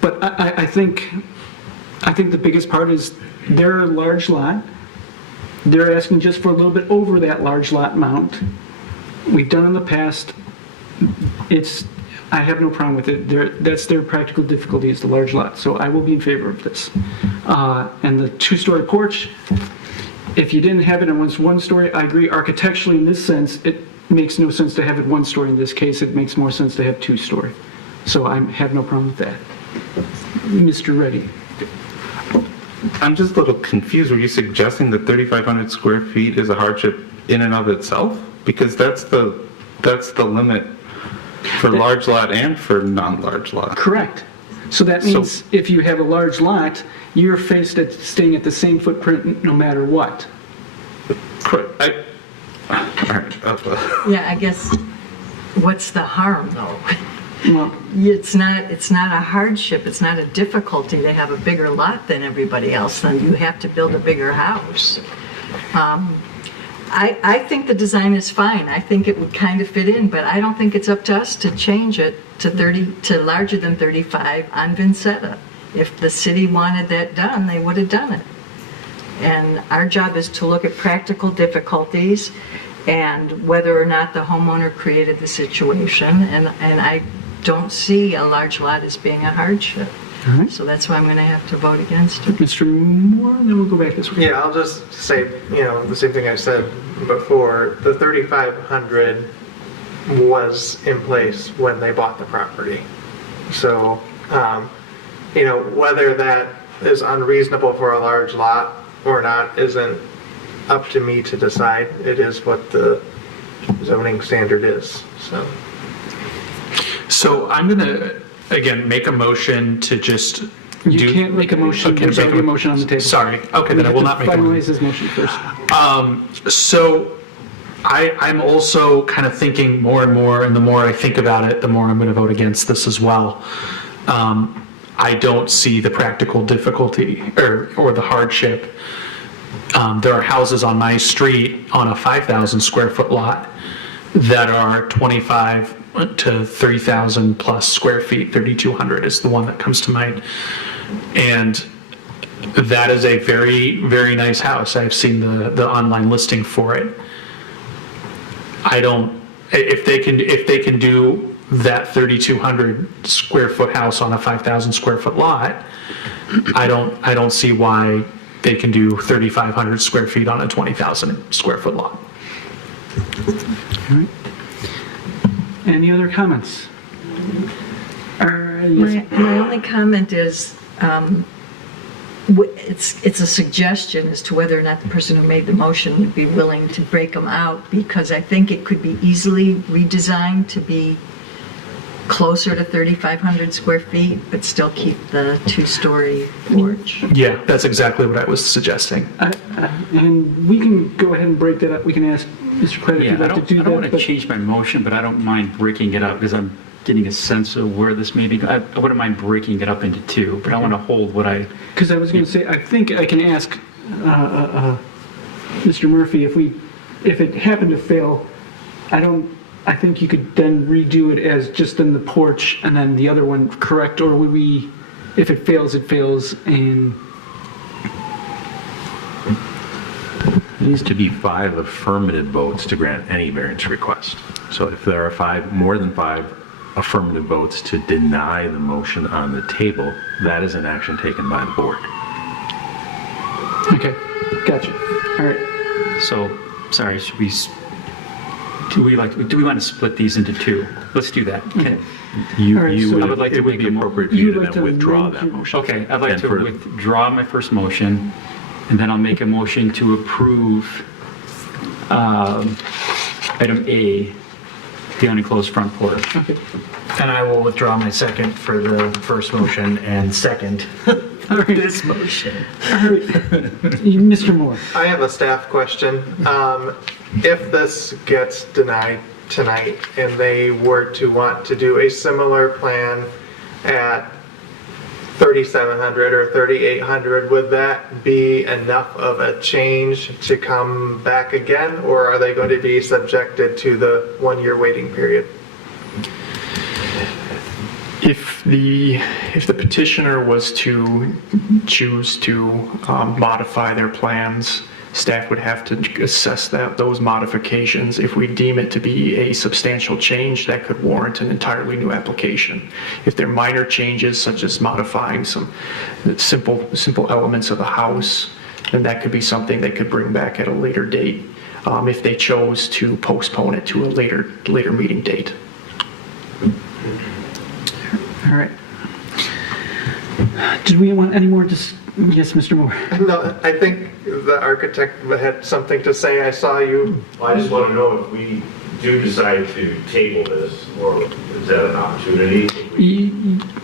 But I think the biggest part is they're a large lot. They're asking just for a little bit over that large lot amount. We've done in the past. I have no problem with it. That's their practical difficulty is the large lot. So I will be in favor of this. And the two-story porch, if you didn't have it and it was one story, I agree. Architecturally, in this sense, it makes no sense to have it one story. In this case, it makes more sense to have two-story. So I have no problem with that. Mr. Reddy. I'm just a little confused. Were you suggesting that 3,500 square feet is a hardship in and of itself? Because that's the limit for large lot and for non-large lot. Correct. So that means if you have a large lot, you're faced at staying at the same footprint no matter what. Correct. Yeah, I guess, what's the harm though? Well, It's not a hardship, it's not a difficulty to have a bigger lot than everybody else, then you have to build a bigger house. I think the design is fine, I think it would kind of fit in, but I don't think it's up to us to change it to larger than 35 on Vincetta. If the city wanted that done, they would have done it. And our job is to look at practical difficulties and whether or not the homeowner created the situation, and I don't see a large lot as being a hardship. all right. So that's why I'm going to have to vote against it. Mr. Moore, then we'll go back this way. Yeah, I'll just say, the same thing I said before. The 3,500 was in place when they bought the property. So, whether that is unreasonable for a large lot or not isn't up to me to decide. It is what the zoning standard is, So I'm going to, again, make a motion to just You can't make a motion, Okay, there's make already a- a motion on the table. Sorry. Okay, then I will not make a motion. Finalize his motion first. So I'm also kind of thinking more and more, and the more I think about it, the more I'm going to vote against this as well. I don't see the practical difficulty or the hardship. There are houses on my street on a 5,000 square foot lot that are 25 to 3,000 plus square feet. 3,200 is the one that comes to mind. And that is a very, very nice house. I've seen the online listing for it. If they can do that 3,200 square foot house on a 5,000 square foot lot, I don't see why they can do 3,500 square feet on a 20,000 square foot lot. All right. Any other comments? Yes. My only comment is, it's a suggestion as to whether or not the person who made the motion would be willing to break them out, because I think it could be easily redesigned to be closer to 3,500 square feet, but still keep the two-story porch. Yeah, that's exactly what I was suggesting. And we can go ahead and break that up. We can ask Mr. Clett if Yeah, you'd like to do I that. don't want to but- change my motion, but I don't mind breaking it up because I'm getting a sense of where this may be. I wouldn't mind breaking it up into two, but I want to hold what I... Because I was going to say, I think I can ask Mr. Murphy if it happened to fail. I think you could then redo it as just in the porch and then the other one correct, or would we, if it fails, and It needs to be 5 affirmative votes to grant any variance request. So if there are more than 5 affirmative votes to deny the motion on the table, that is an action taken by the board. okay, gotcha. All right. So, sorry, do we want to split these into two? Let's do that. Okay. All right, so- I would like to It would make be a appropriate for you you to would like then to withdraw amend that your- motion. Okay, I'd like And to for- withdraw my first motion, and then I'll make a motion to approve item A the unenclosed front porch. And I will withdraw my second for the first motion and second this motion. Mr. Moore. I have a staff question. If this gets denied tonight and they were to want to do a similar plan at 3,700 or 3,800, would that be enough of a change to come back again, or are they going to be subjected to the 1-year waiting period? If the petitioner was to choose to modify their plans, staff would have to assess those modifications. If we deem it to be a substantial change, that could warrant an entirely new application. If they're minor changes, such as modifying some simple elements of the house, then that could be something they could bring back at a later date, if they chose to postpone it to a later meeting date. All right. Did we want any more? Yes, Mr. Moore. No, I think the architect had something to say. I saw you. Well, I just want to know if we do decide to table this, or is that an opportunity?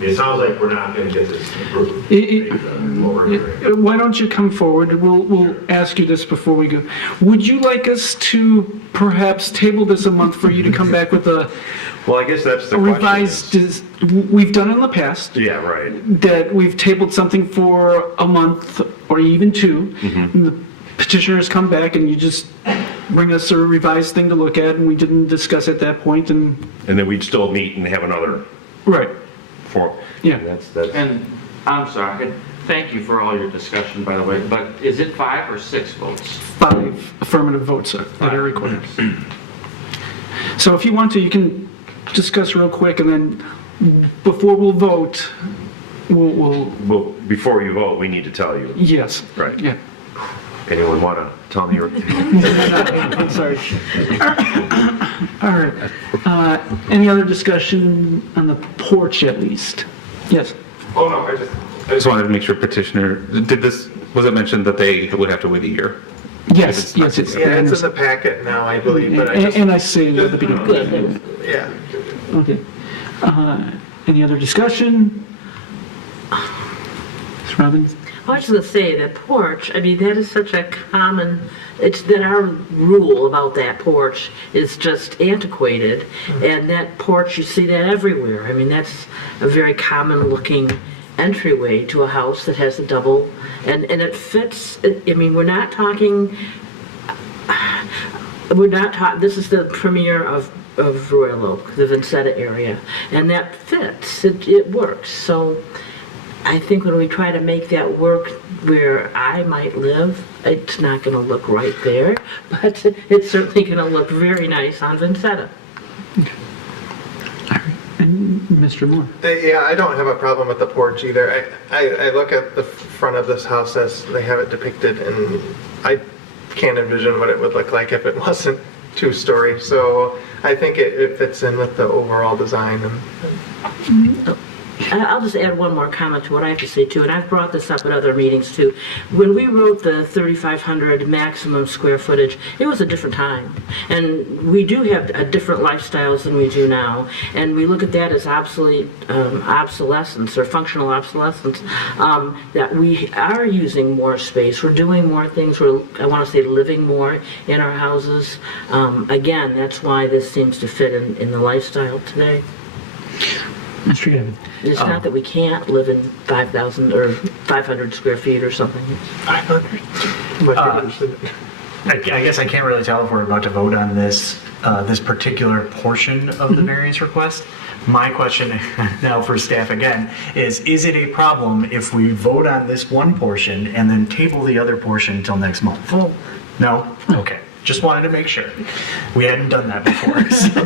It sounds like we're not going to get this approved. What we're hearing. Why don't you come forward? We'll ask you this before we go. Would you like us to perhaps table this a month for you to come back with a Well, I guess that's the revised? question. We've done in the past. Yeah, right. That we've tabled something for a month or even two. And the petitioners come back and you just bring us a revised thing to look at, and we didn't discuss at that point, and And then we'd still meet and have another right. form. Yeah. That's. And I'm sorry, thank you for all your discussion, by the way, but is it 5 or 6 votes? 5 affirmative votes that are required. So if you want to, you can discuss real quick, and then before we'll vote, we'll Well, before you vote, we need to tell you. yes. Right. Yeah. Anyone want to tell me your? I'm sorry. All right. Any other discussion on the porch at least? Yes. Oh, no, I just wanted to make sure petitioner, was it mentioned that they would have to wait a year? Yes. Yes. It's, Yeah, it's in the packet now, I believe, but I just. and I say it at the beginning. Yeah. Okay. Any other discussion? Ms. Robbins? I was going to say, that porch, I mean, that is such a common, it's that our rule about that porch is just antiquated. And that porch, you see that everywhere. I mean, that's a very common looking entryway to a house that has a double, and it fits, I mean, we're not talking, this is the premiere of Royal Oak, the Vincetta area, and that fits, it works. So I think when we try to make that work where I might live, it's not going to look right there, but it's certainly going to look very nice on Vincetta. And Mr. Moore? Yeah, I don't have a problem with the porch either. I look at the front of this house as they have it depicted, and I can't envision what it would look like if it wasn't 2-story. So I think it fits in with the overall design. I'll just add one more comment to what I have to say too, and I've brought this up at other meetings too. When we wrote the 3,500 maximum square footage, it was a different time. And we do have different lifestyles than we do now. And we look at that as obsolescence or functional obsolescence, that we are using more space. We're doing more things. I want to say living more in our houses. Again, that's why this seems to fit in the lifestyle today. Mr. Gavin? It's not that we can't live in 5,000 or 500 square feet or something. 500. I guess I can't really tell if we're about to vote on this particular portion of the variance request. My question now for staff again is it a problem if we vote on this one portion and then table the other portion until next month? Oh. No? Okay. Just wanted to make sure. We hadn't done that before. So.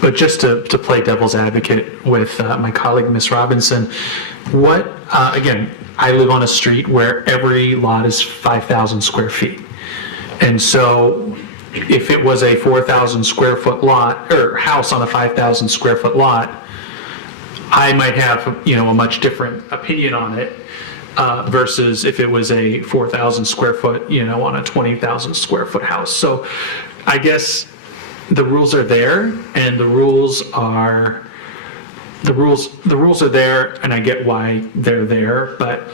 But just to play devil's advocate with my colleague, Ms. Robinson, again, I live on a street where every lot is 5,000 square feet. And so if it was a 4,000 square foot lot, or house on a 5,000 square foot lot, I might have, a much different opinion on it. versus if it was a 4,000 square foot, on a 20,000 square foot house. So I guess the rules are there, and the rules are there, and I get why they're there, but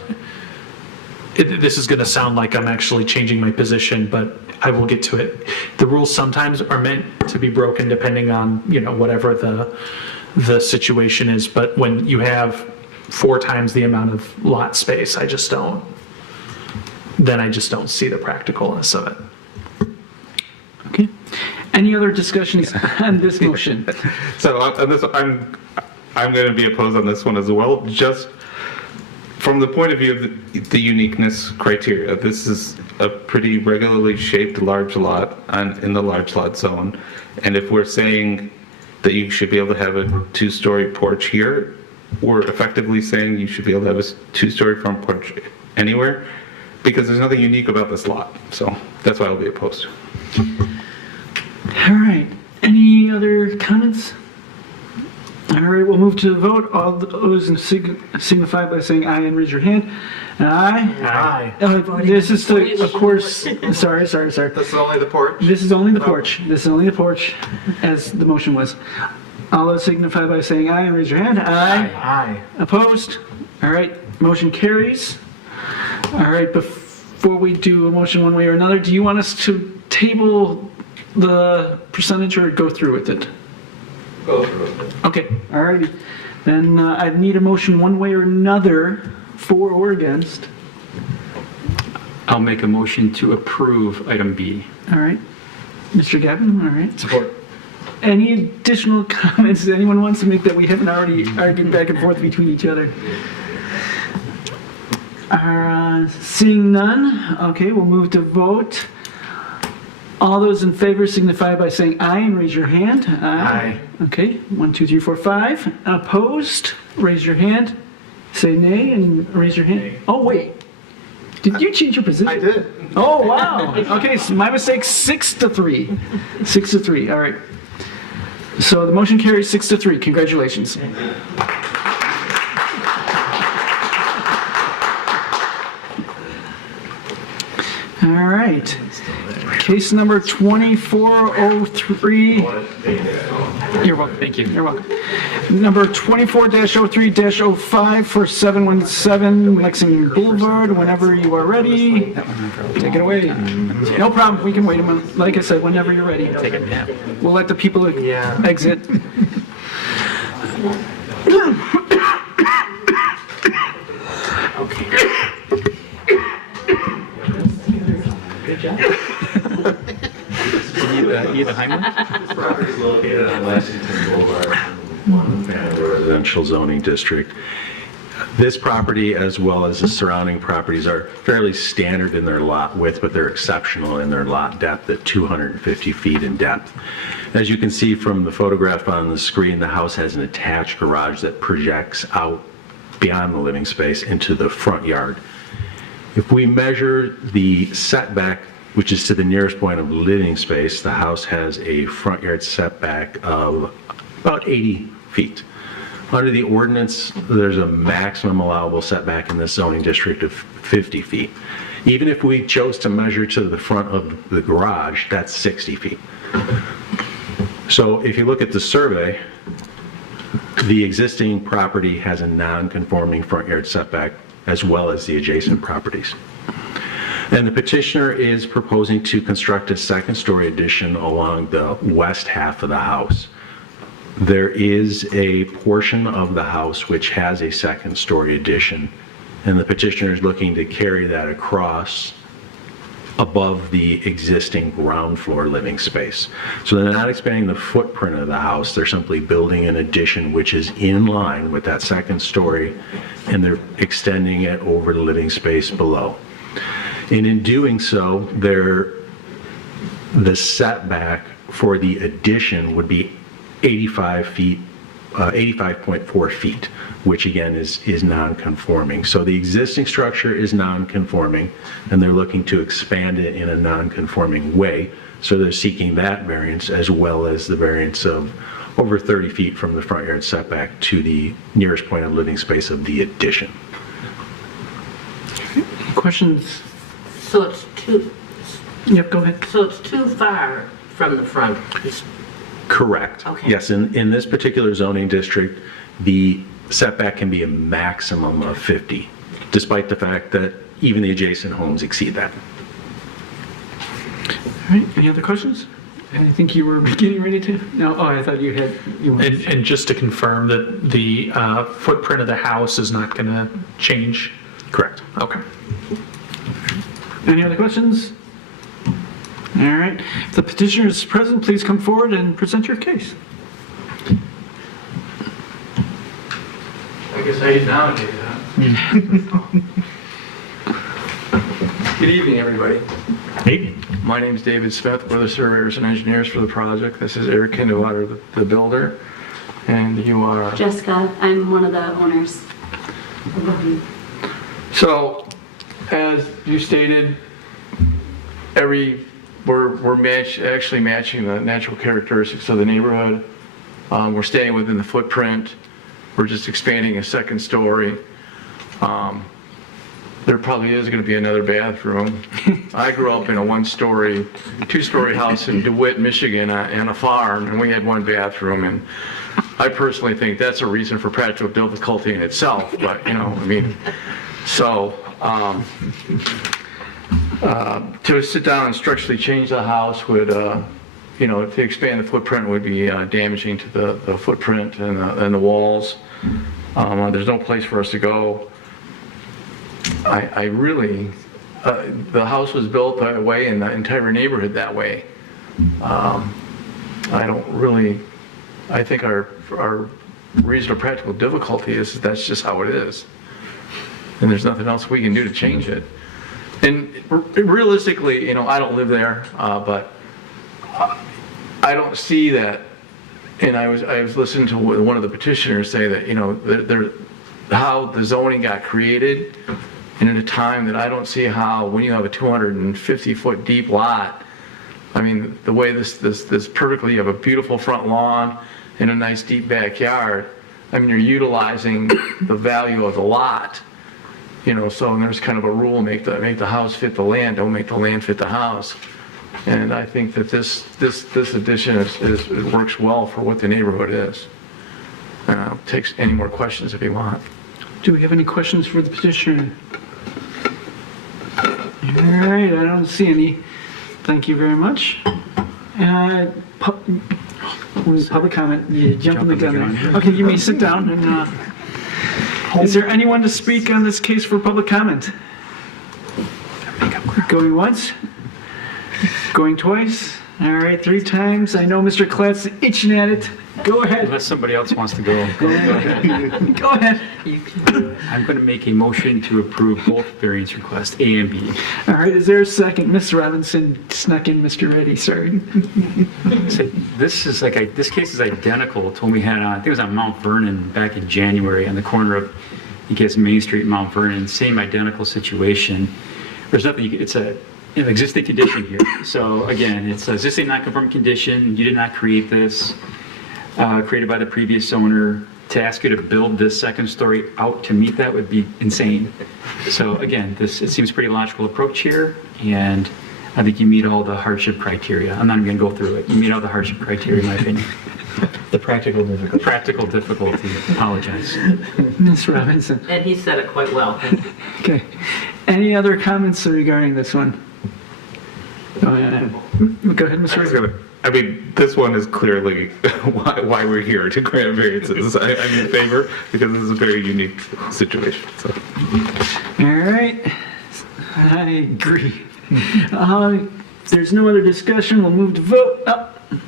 this is going to sound like I'm actually changing my position, but I will get to it. The rules sometimes are meant to be broken depending on, whatever the situation is, but when you have 4 times the amount of lot space, I just don't see the practicalness of it. Okay. Any other discussions on this motion? So on this, I'm going to be opposed on this one as well, just from the point of view of the uniqueness criteria. This is a pretty regularly shaped large lot in the large lot zone, and if we're saying that you should be able to have a 2-story porch here, we're effectively saying you should be able to have a 2-story front porch anywhere, because there's nothing unique about this lot. So that's why I'll be opposed. All right. Any other comments? All right, we'll move to the vote. All those signify by saying aye and raise your hand. Aye. Aye. This is of course, sorry. This is only the porch? This is only the porch. This is only the porch, as the motion was. All those signify by saying aye and raise your hand. Aye. Aye. Opposed? All right, motion carries. All right, before we do a motion one way or another, do you want us to table the percentage or go through with it? Go through it. Okay, all righty. Then I need a motion one way or another, for or against. I'll make a motion to approve item B. All right. Mr. Gavin, all right. Support. Any additional comments that anyone wants to make that we haven't already argued back and forth between each other? Seeing none, okay, we'll move to vote. All those in favor signify by saying aye and raise your hand. Aye. Okay, 1, 2, 3, 4, 5. Opposed, raise your hand. Say nay and raise your hand. Oh, wait. Did you change your position? I did. Oh, wow. Okay, so my mistake, 6-3. 6-3, all right. So the motion carries 6-3. Congratulations. All right. Case number 2403. You're welcome. Thank you. You're welcome. Number 24-03-05 for 717 Lexington Boulevard. Whenever you are ready, take it away. No problem. We can wait a minute. Like I said, whenever you're ready. Take a nap. We'll let the people exit. You need a Heimlich? This property is located on Lexington Boulevard. Residential zoning district. This property, as well as the surrounding properties, are fairly standard in their lot width, but they're exceptional in their lot depth at 250 feet in depth. As you can see from the photograph on the screen, the house has an attached garage that projects out beyond the living space into the front yard. If we measure the setback, which is to the nearest point of living space, the house has a front yard setback of about 80 feet. Under the ordinance, there's a maximum allowable setback in this zoning district of 50 feet. Even if we chose to measure to the front of the garage, that's 60 feet. So if you look at the survey, the existing property has a non-conforming front yard setback as well as the adjacent properties. And the petitioner is proposing to construct a second-story addition along the west half of the house. There is a portion of the house which has a second-story addition, and the petitioner is looking to carry that across above the existing ground floor living space. So they're not expanding the footprint of the house, they're simply building an addition which is in line with that second story, and they're extending it over the living space below. And in doing so, the setback for the addition would be 85.4 feet, which again is non-conforming. So the existing structure is non-conforming, and they're looking to expand it in a non-conforming way. So they're seeking that variance as well as the variance of over 30 feet from the front yard setback to the nearest point of living space of the addition. questions? So it's too, Yep, go ahead. so it's too far from the front. It's- Correct. Okay. Yes, in this particular zoning district, the setback can be a maximum of 50, despite the fact that even the adjacent homes exceed that. All right, any other questions? I think you were getting ready to? No, oh, I thought you had, And just to confirm that the footprint of the house is not going to change? Correct. Okay. Any other questions? All right, if the petitioner is present, please come forward and present your case. I guess I ate nowadays, huh? Good evening, everybody. Hey. My name's David Smith. We're the surveyors and engineers for the project. This is Eric Kinderwater, the builder, and you are... Jessica, I'm one of the owners. So, as you stated, we're actually matching the natural characteristics of the neighborhood. We're staying within the footprint. We're just expanding a second story. There probably is going to be another bathroom. I grew up in a one-story, two-story house in DeWitt, Michigan, on a farm, and we had one bathroom. And I personally think that's a reason for practical difficulty in itself. But so to sit down and structurally change the house would, to expand the footprint would be damaging to the footprint and the walls. There's no place for us to go. I really, the house was built that way and the entire neighborhood that way. I think our reason of practical difficulty is that's just how it is. And there's nothing else we can do to change it. And realistically, I don't live there, but I don't see that. And I was listening to one of the petitioners say that, how the zoning got created, and at a time that I don't see how, when you have a 250-foot deep lot, I mean, the way this perfectly, you have a beautiful front lawn and a nice deep backyard, I mean, you're utilizing the value of the lot, so there's kind of a rule, make the house fit the land, don't make the land fit the house. And I think that this addition it works well for what the neighborhood is. Takes any more questions if you want. Do we have any questions for the petitioner? All right, I don't see any. Thank you very much. Public comment, you jumping the gun there. Okay, you may sit down. And is there anyone to speak on this case for public comment? Going once? Going twice? All right, 3 times. I know Mr. Klatt's itching at it. Go ahead. Unless somebody else wants to go. Go ahead. Go ahead. I'm going to make a motion to approve both variance requests, A and B. All right, is there a second? Miss Robinson snuck in Mr. Reddy, sorry. So this case is identical to when we had, I think it was on Mount Vernon back in January on the corner of, I guess, Main Street and Mount Vernon, same identical situation. There's nothing, it's an existing condition here. So again, it's an existing non-conforming condition. You did not create this, created by the previous owner. To ask you to build this second story out to meet that would be insane. So again, it seems pretty logical approach here, and I think you meet all the hardship criteria. I'm not even going to go through it. You meet all the hardship criteria, in my opinion. The practical difficulty. Practical difficulty. Apologize. Miss Robinson. And he said it quite well. Okay. Any other comments regarding this one? Go ahead, Mr. Reddy. I mean, this one is clearly why we're here, to grant variances. I'm in favor because this is a very unique situation. So. All right, I agree. There's no other discussion. We'll move to vote.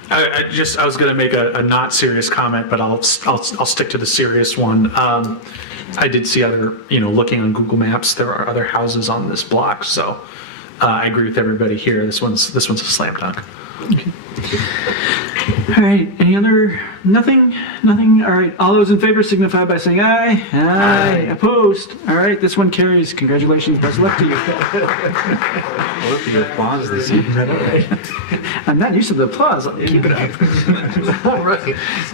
I was going to make a not serious comment, but I'll stick to the serious one. I did see looking on Google Maps, there are other houses on this block, so I agree with everybody here. This one's a slam dunk. Okay. All right, any other, nothing? All right, all those in favor signify by saying aye. Aye. Opposed? All right, this one carries. Congratulations, best of luck to you. Applause this evening. I'm not used to the applause. Keep it up.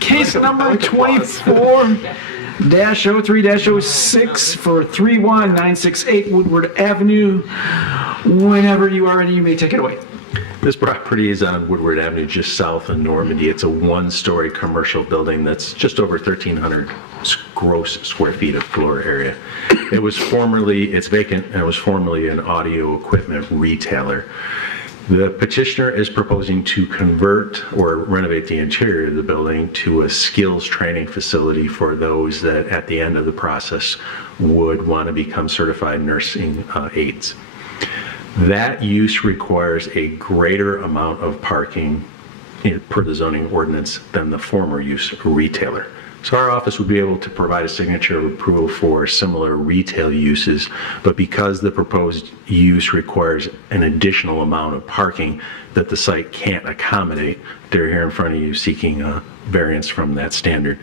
Case number 24-9 -03-06 for 31968 Woodward Avenue. Whenever you are ready, you may take it away. This property is on Woodward Avenue, just south of Normandy. It's a one-story commercial building that's just over 1,300 gross square feet of floor area. It's vacant, and it was formerly an audio equipment retailer. The petitioner is proposing to convert or renovate the interior of the building to a skills training facility for those that at the end of the process would want to become certified nursing aides. That use requires a greater amount of parking per the zoning ordinance than the former use retailer. So our office would be able to provide a signature of approval for similar retail uses, but because the proposed use requires an additional amount of parking that the site can't accommodate, they're here in front of you seeking a variance from that standard.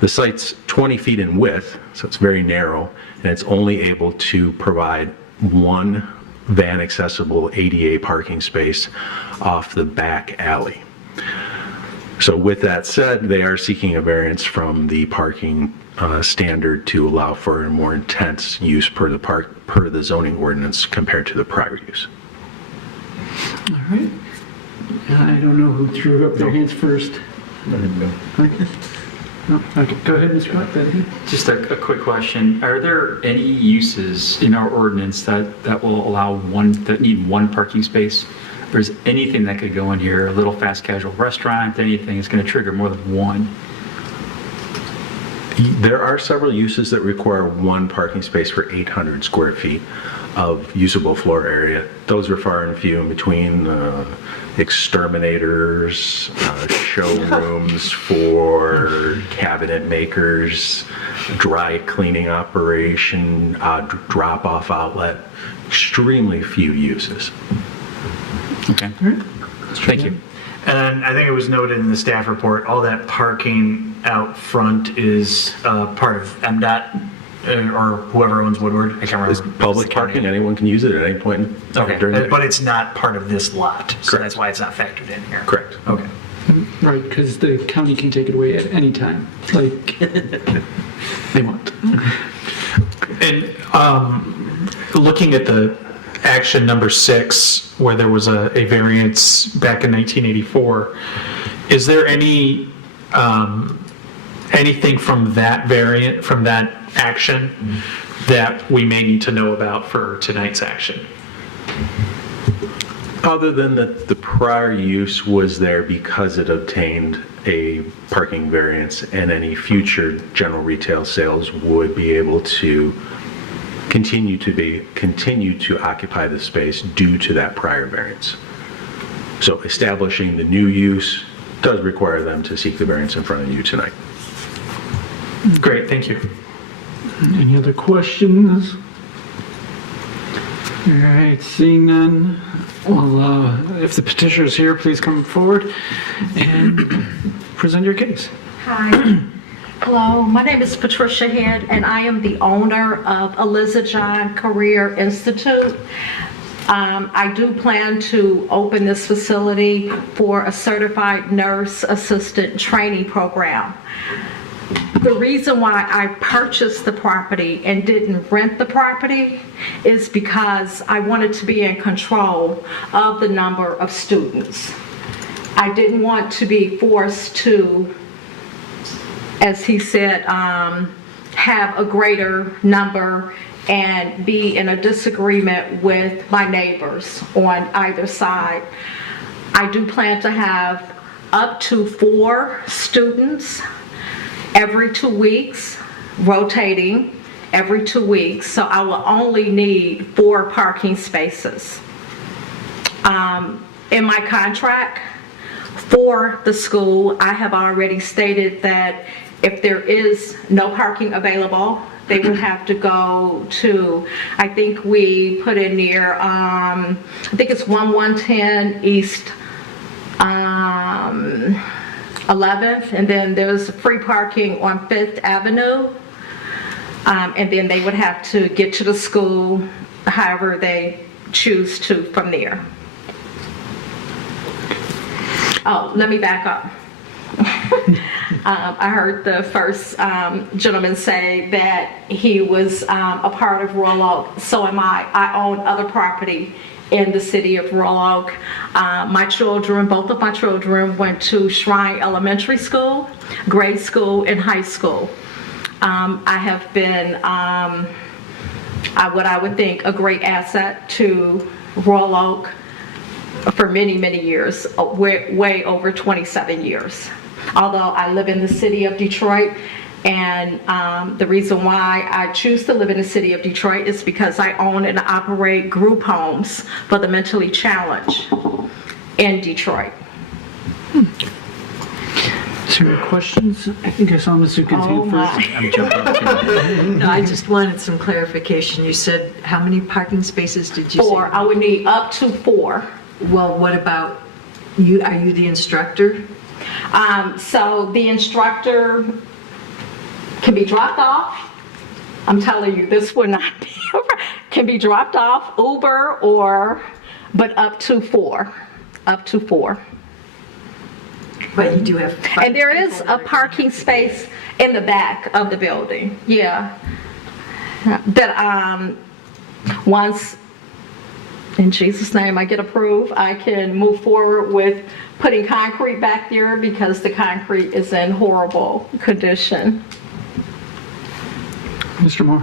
The site's 20 feet in width, so it's very narrow, and it's only able to provide one van accessible ADA parking space off the back alley. So with that said, they are seeking a variance from the parking standard to allow for a more intense use per the zoning ordinance compared to the prior use. All right. I don't know who threw up their hands first. Okay. No, okay. Go ahead, Mr. Clark. Just a quick question. Are there any uses in our ordinance that will allow that need one parking space? Or is anything that could go in here, a little fast casual restaurant, anything is going to trigger more than one? There are several uses that require one parking space for 800 square feet of usable floor area. Those are far and few in between. Exterminators, showrooms for cabinet makers, dry cleaning operation, drop-off outlet. Extremely few uses. Okay. Thank you. And then I think it was noted in the staff report, all that parking out front is part of MDOT or whoever owns Woodward. I can't remember. It's public parking. Anyone can use it at any point during the day. But it's not part of this lot, so that's why it's not factored in here. Correct. Okay. Right, because the county can take it away at any time, like they want. And looking at the action number 6, where there was a variance back in 1984, is there any anything from that action that we may need to know about for tonight's action? Other than that the prior use was there because it obtained a parking variance, and any future general retail sales would be able to continue to occupy the space due to that prior variance. So establishing the new use does require them to seek the variance in front of you tonight. Great, thank you. Any other questions? All right, seeing none, well, if the petitioner is here, please come forward and present your case. Hi. Hello, my name is Patricia Head, and I am the owner of Eliza John Career Institute. I do plan to open this facility for a certified nurse assistant training program. The reason why I purchased the property and didn't rent the property is because I wanted to be in control of the number of students. I didn't want to be forced to, as he said, have a greater number and be in a disagreement with my neighbors on either side. I do plan to have up to 4 students every 2 weeks, rotating every 2 weeks, so I will only need 4 parking spaces. In my contract for the school, I have already stated that if there is no parking available, they would have to go to, I think we put in near, I think it's 1110 East 11th, and then there's free parking on 5th Avenue, and then they would have to get to the school however they choose to from there. Oh, let me back up. I heard the first gentleman say that he was a part of Royal Oak. So am I. I own other property in the city of Royal Oak. My children, both of my children, went to Shrine Elementary School, grade school, and high school. I have been what I would think a great asset to Royal Oak for many, many years, way over 27 years. Although I live in the city of Detroit, and the reason why I choose to live in the city of Detroit is because I own and operate group homes for the mentally challenged in Detroit. So your questions? I think I saw Mr. Continue first. I'm jumping. No, I just wanted some clarification. You said, how many parking spaces did you say? 4. I would need up to 4. Well, what about you? Are you the instructor? So the instructor can be dropped off. I'm telling you, this would not be, can be dropped off, Uber, but up to 4. Up to 4. But you do have. And there is a parking space in the back of the building. Yeah. That once, in Jesus' name, I get approved, I can move forward with putting concrete back there because the concrete is in horrible condition. Mr. Moore.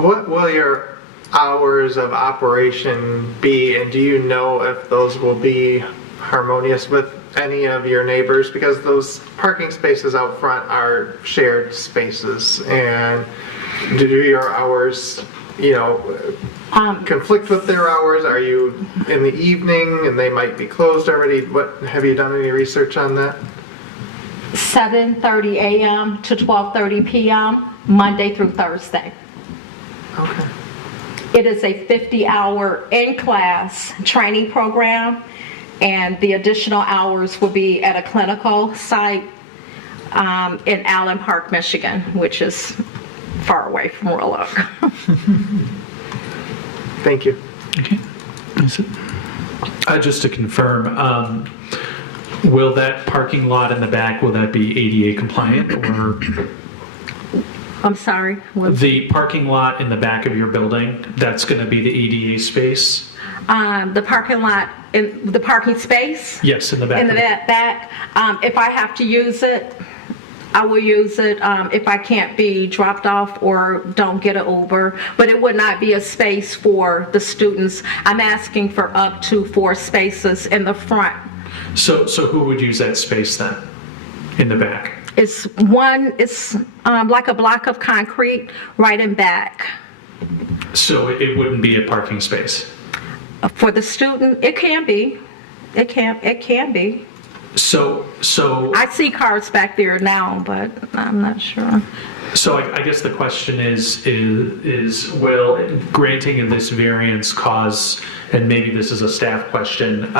What will your hours of operation be, and do you know if those will be harmonious with any of your neighbors? Because those parking spaces out front are shared spaces, and do your hours, conflict with their hours? Are you in the evening and they might be closed already? Have you done any research on that? 7:30 a.m. to 12:30 p.m. Monday through Thursday. Okay. It is a 50-hour in-class training program, and the additional hours will be at a clinical site in Allen Park, Michigan, which is far away from Royal Oak. Thank you. Okay. That's it. Just to confirm, will that parking lot in the back, will that be ADA compliant, or? I'm sorry? The parking lot in the back of your building, that's going to be the ADA space? The parking lot, in the parking space? Yes, in the back. In the back. If I have to use it, I will use it if I can't be dropped off or don't get an Uber, but it would not be a space for the students. I'm asking for up to 4 spaces in the front. So who would use that space then, in the back? It's like a block of concrete right in back. So it wouldn't be a parking space? For the student, it can be. It can be. So I see cars back there now, but I'm not sure. So I guess the question is will granting of this variance cause, and maybe this is a staff question,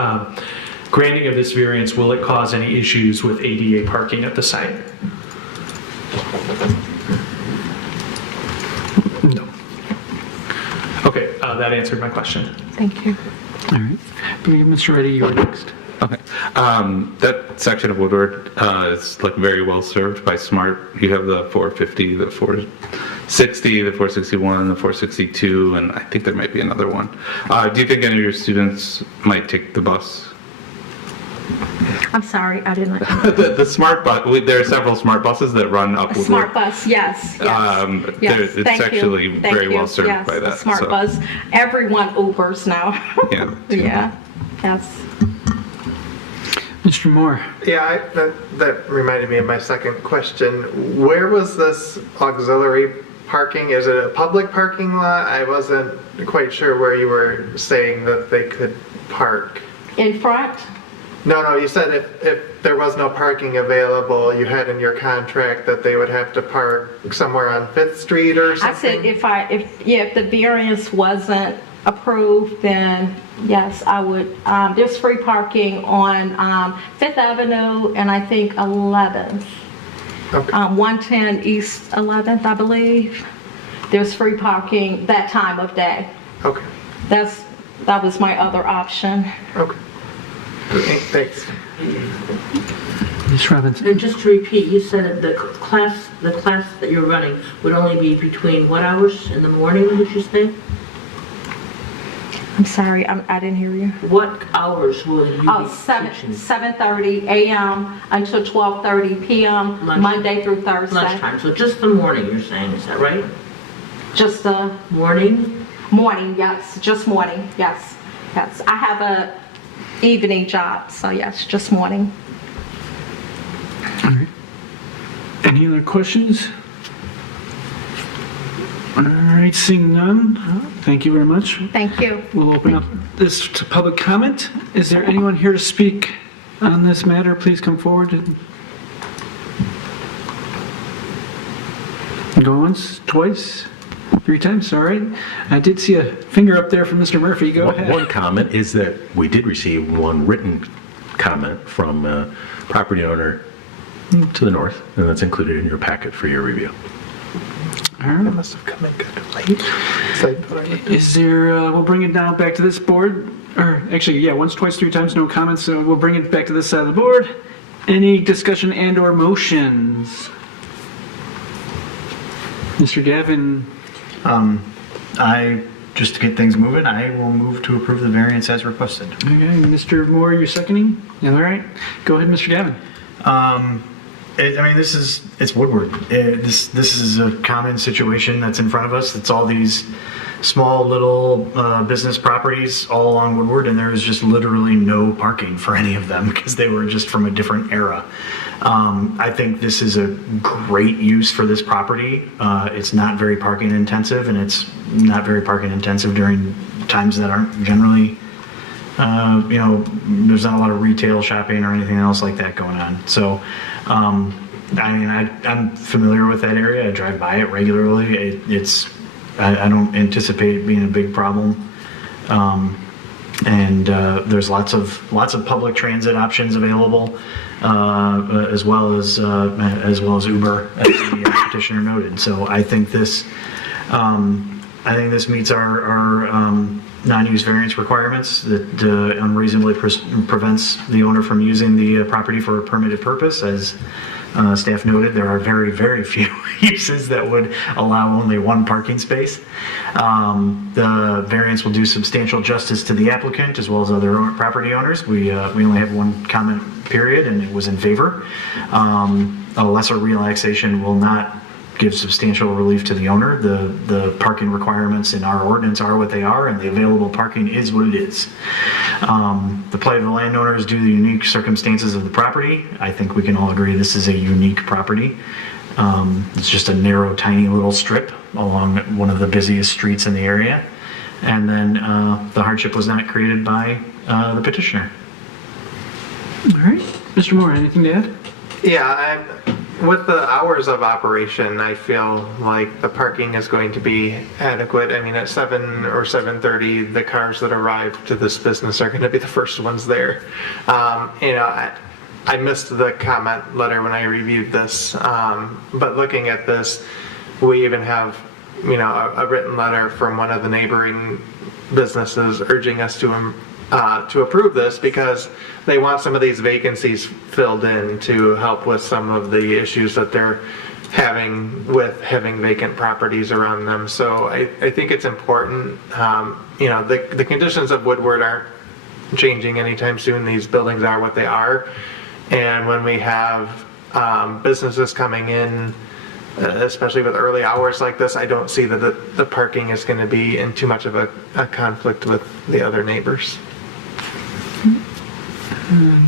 granting of this variance, will it cause any issues with ADA parking at the site? No. Okay, that answered my question. Thank you. All right. Mr. Reddy, you're next. Okay. That section of Woodward is like very well served by SMART. You have the 450, the 460, the 461, the 462, and I think there might be another one. Do you think any of your students might take the bus? I'm sorry, I didn't. the SMART bus. There are several SMART buses that run up Woodward. Smart bus, yes. Yes. It's actually very well served by that. Smart bus. Everyone Ubers now. Yeah. Yeah. Yes. Mr. Moore. Yeah, that reminded me of my second question. Where was this auxiliary parking? Is it a public parking lot? I wasn't quite sure where you were saying that they could park. In front? No, you said if there was no parking available, you had in your contract that they would have to park somewhere on 5th Street or something? I said if the variance wasn't approved, then yes, I would. There's free parking on 5th Avenue and I think 11th. Okay. 110 East 11th, I believe. There's free parking that time of day. Okay. That was my other option. Okay. Thanks. Ms. Robinson? And just to repeat, you said that the class that you're running would only be between what hours in the morning, did you say? I'm sorry, I didn't hear you. What hours will you Oh, be 7:30 a.m. until 12:30 p.m., Lunch- Monday through Thursday. lunchtime? So just the morning, you're saying, is that right? Just the Morning? morning, yes, just morning, yes, yes. I have a evening job, so yes, just morning. All right. Any other questions? All right, seeing none, thank you very much. Thank you. We'll open up this to public comment. Is there anyone here to speak on this matter? Please come forward. Go once, twice, 3 times, all right. I did see a finger up there from Mr. Murphy. Go ahead. One comment is that we did receive one written comment from a property owner to the north, and that's included in your packet for your review. All right. Must have come in kind of late. So I put it- Is there, we'll bring it now back to this board, or actually, yeah, once, twice, 3 times, no comments, so we'll bring it back to this side of the board. Any discussion and/or motions? Mr. Gavin? Just to get things moving, I will move to approve the variance as requested. Okay, Mr. Moore, you're seconding? All right, go ahead, Mr. Gavin. It's Woodward. This is a common situation that's in front of us. It's all these small little business properties all along Woodward, and there is just literally no parking for any of them because they were just from a different era. I think this is a great use for this property. It's not very parking intensive, and it's not very parking intensive during times that aren't generally, there's not a lot of retail shopping or anything else like that going on. So, I'm familiar with that area. I drive by it regularly. I don't anticipate it being a big problem. There's lots of public transit options available, as well as Uber, as the petitioner noted. So I think this meets our non-use variance requirements that unreasonably prevents the owner from using the property for a permitted purpose. As staff noted, there are very, very few uses that would allow only 1 parking space. The variance will do substantial justice to the applicant as well as other property owners. We only have 1 comment period, and it was in favor. A lesser relaxation will not give substantial relief to the owner. The parking requirements in our ordinance are what they are, and the available parking is what it is. The plight of the landowners due to the unique circumstances of the property. I think we can all agree this is a unique property. It's just a narrow, tiny little strip along one of the busiest streets in the area. And then the hardship was not created by the petitioner. All right, Mr. Moore, anything to add? Yeah, with the hours of operation, I feel like the parking is going to be adequate. I mean, at 7 or 7:30, the cars that arrive to this business are going to be the first ones there. I missed the comment letter when I reviewed this, but looking at this, we even have, a written letter from one of the neighboring businesses urging us to approve this because they want some of these vacancies filled in to help with some of the issues that they're having with having vacant properties around them. So I think it's important. The conditions of Woodward aren't changing anytime soon. These buildings are what they are. And when we have businesses coming in, especially with early hours like this, I don't see that the parking is going to be in too much of a conflict with the other neighbors.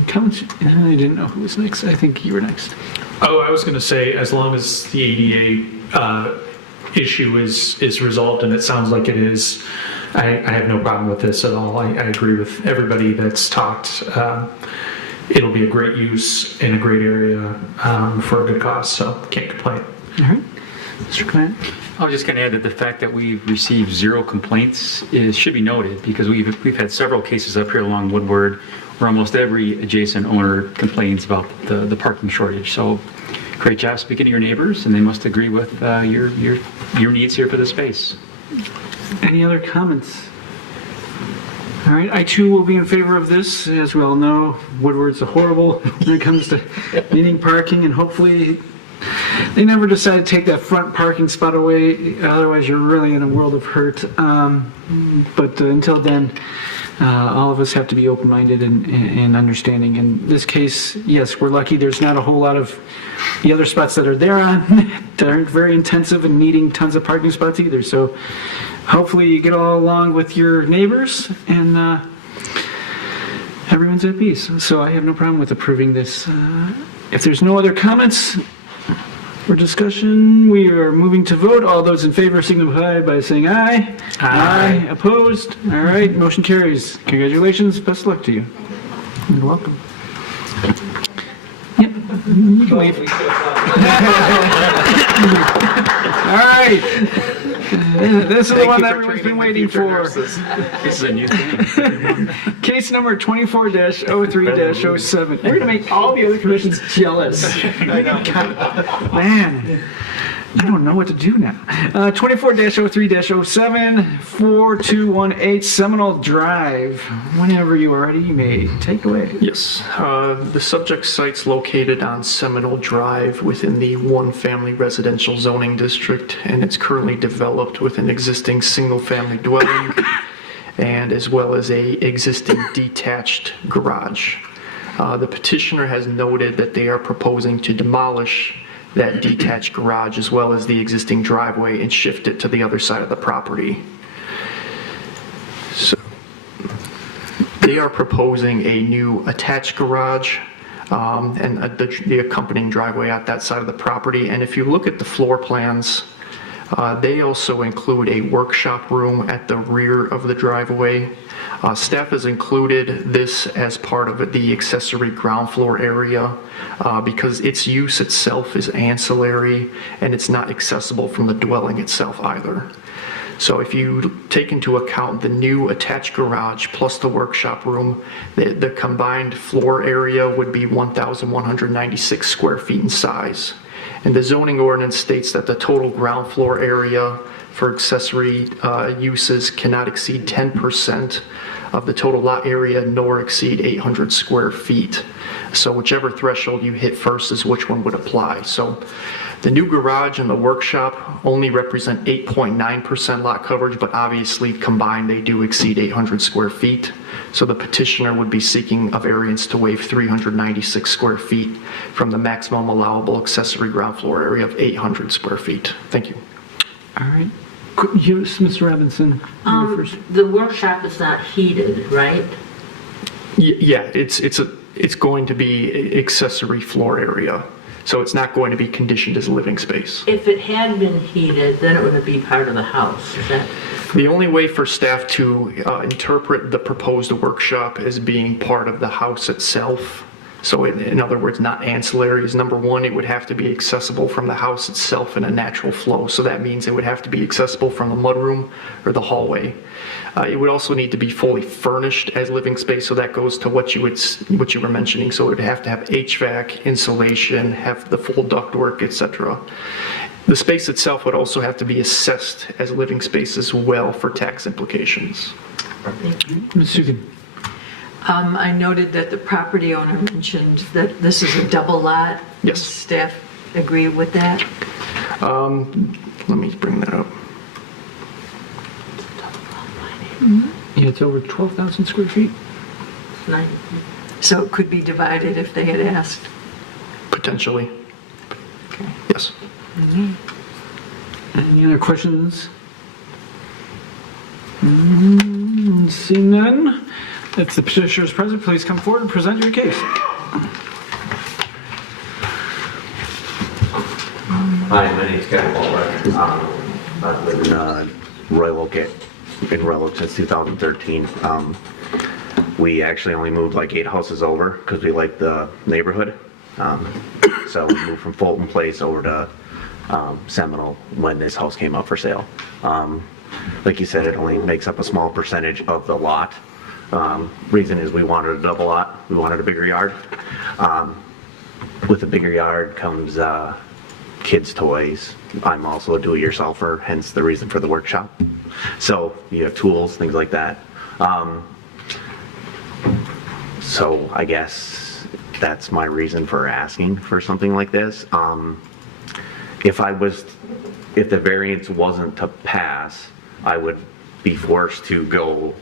Comments? I didn't know who was next. I think you were next. Oh, I was going to say, as long as the ADA issue is resolved, and it sounds like it is, I have no problem with this at all. I agree with everybody that's talked. It'll be a great use in a great area for a good cause, so can't complain. All right. Mr. Plant? I was just going to add that the fact that we've received 0 complaints should be noted because we've had several cases up here along Woodward where almost every adjacent owner complains about the parking shortage. So great job speaking to your neighbors, and they must agree with your needs here for the space. Any other comments? All right, I too will be in favor of this. As we all know, Woodward's horrible when it comes to needing parking, and hopefully they never decide to take that front parking spot away. Otherwise, you're really in a world of hurt. But until then, all of us have to be open-minded and understanding. In this case, yes, we're lucky. There's not a whole lot of the other spots that are there on that aren't very intensive and needing tons of parking spots either. So hopefully you get all along with your neighbors and everyone's at peace. So I have no problem with approving this. If there's no other comments or discussion, we are moving to vote. All those in favor signify by saying aye. Aye. Opposed? All right, motion carries. Congratulations, best of luck to you. You're welcome. Yep, you can leave. All right. This is the one that everyone's been waiting for. This is a new thing. Case number 24-03-07. We're going to make all the other commissions jealous. Man, I don't know what to do now. 24-03-07, 4218 Seminole Drive. Whenever you are ready, you may take away. Yes. The subject site's located on Seminole Drive within the one-family residential zoning district, and it's currently developed with an existing single-family dwelling and as well as a existing detached garage. The petitioner has noted that they are proposing to demolish that detached garage as well as the existing driveway and shift it to the other side of the property. So they are proposing a new attached garage and the accompanying driveway at that side of the property. And if you look at the floor plans, they also include a workshop room at the rear of the driveway. Staff has included this as part of the accessory ground floor area because its use itself is ancillary and it's not accessible from the dwelling itself either. So if you take into account the new attached garage plus the workshop room, the combined floor area would be 1,196 square feet in size. And the zoning ordinance states that the total ground floor area for accessory uses cannot exceed 10% of the total lot area nor exceed 800 square feet. So whichever threshold you hit first is which one would apply. So the new garage and the workshop only represent 8.9% lot coverage, but obviously combined they do exceed 800 square feet. So the petitioner would be seeking a variance to waive 396 square feet from the maximum allowable accessory ground floor area of 800 square feet. Thank you. All right. Yes, Mr. Robinson, you're first. The workshop is not heated, right? Yeah, it's going to be accessory floor area. So it's not going to be conditioned as a living space. If it had been heated, then it would be part of the house, is that? The only way for staff to interpret the proposed workshop as being part of the house itself, so in other words, not ancillary, is number one, it would have to be accessible from the house itself in a natural flow. So that means it would have to be accessible from the mudroom or the hallway. It would also need to be fully furnished as living space, so that goes to what you were mentioning. So it would have to have HVAC, insulation, have the full ductwork, etc. The space itself would also have to be assessed as living space as well for tax implications. Ms. Sugan. I noted that the property owner mentioned that this is a double lot. Yes. Staff agree with that? Let me bring that up. Yeah, it's over 12,000 square feet. Nice. So it could be divided if they had asked. Potentially. Okay. Yes. Any other questions? Seeing none, if the petitioner is present, please come forward and present your case. Hi, my name's Kevin Baldwin. I've lived in Royal Oak since 2013. We actually only moved like 8 houses over because we liked the neighborhood. So we moved from Fulton Place over to Seminole when this house came up for sale. Like you said, it only makes up a small percentage of the lot. Reason is we wanted a double lot. We wanted a bigger yard. With a bigger yard comes kids' toys. I'm also a do-it-yourselfer, hence the reason for the workshop. So you have tools, things like that. So I guess that's my reason for asking for something like this. If the variance wasn't to pass, I would be forced to go,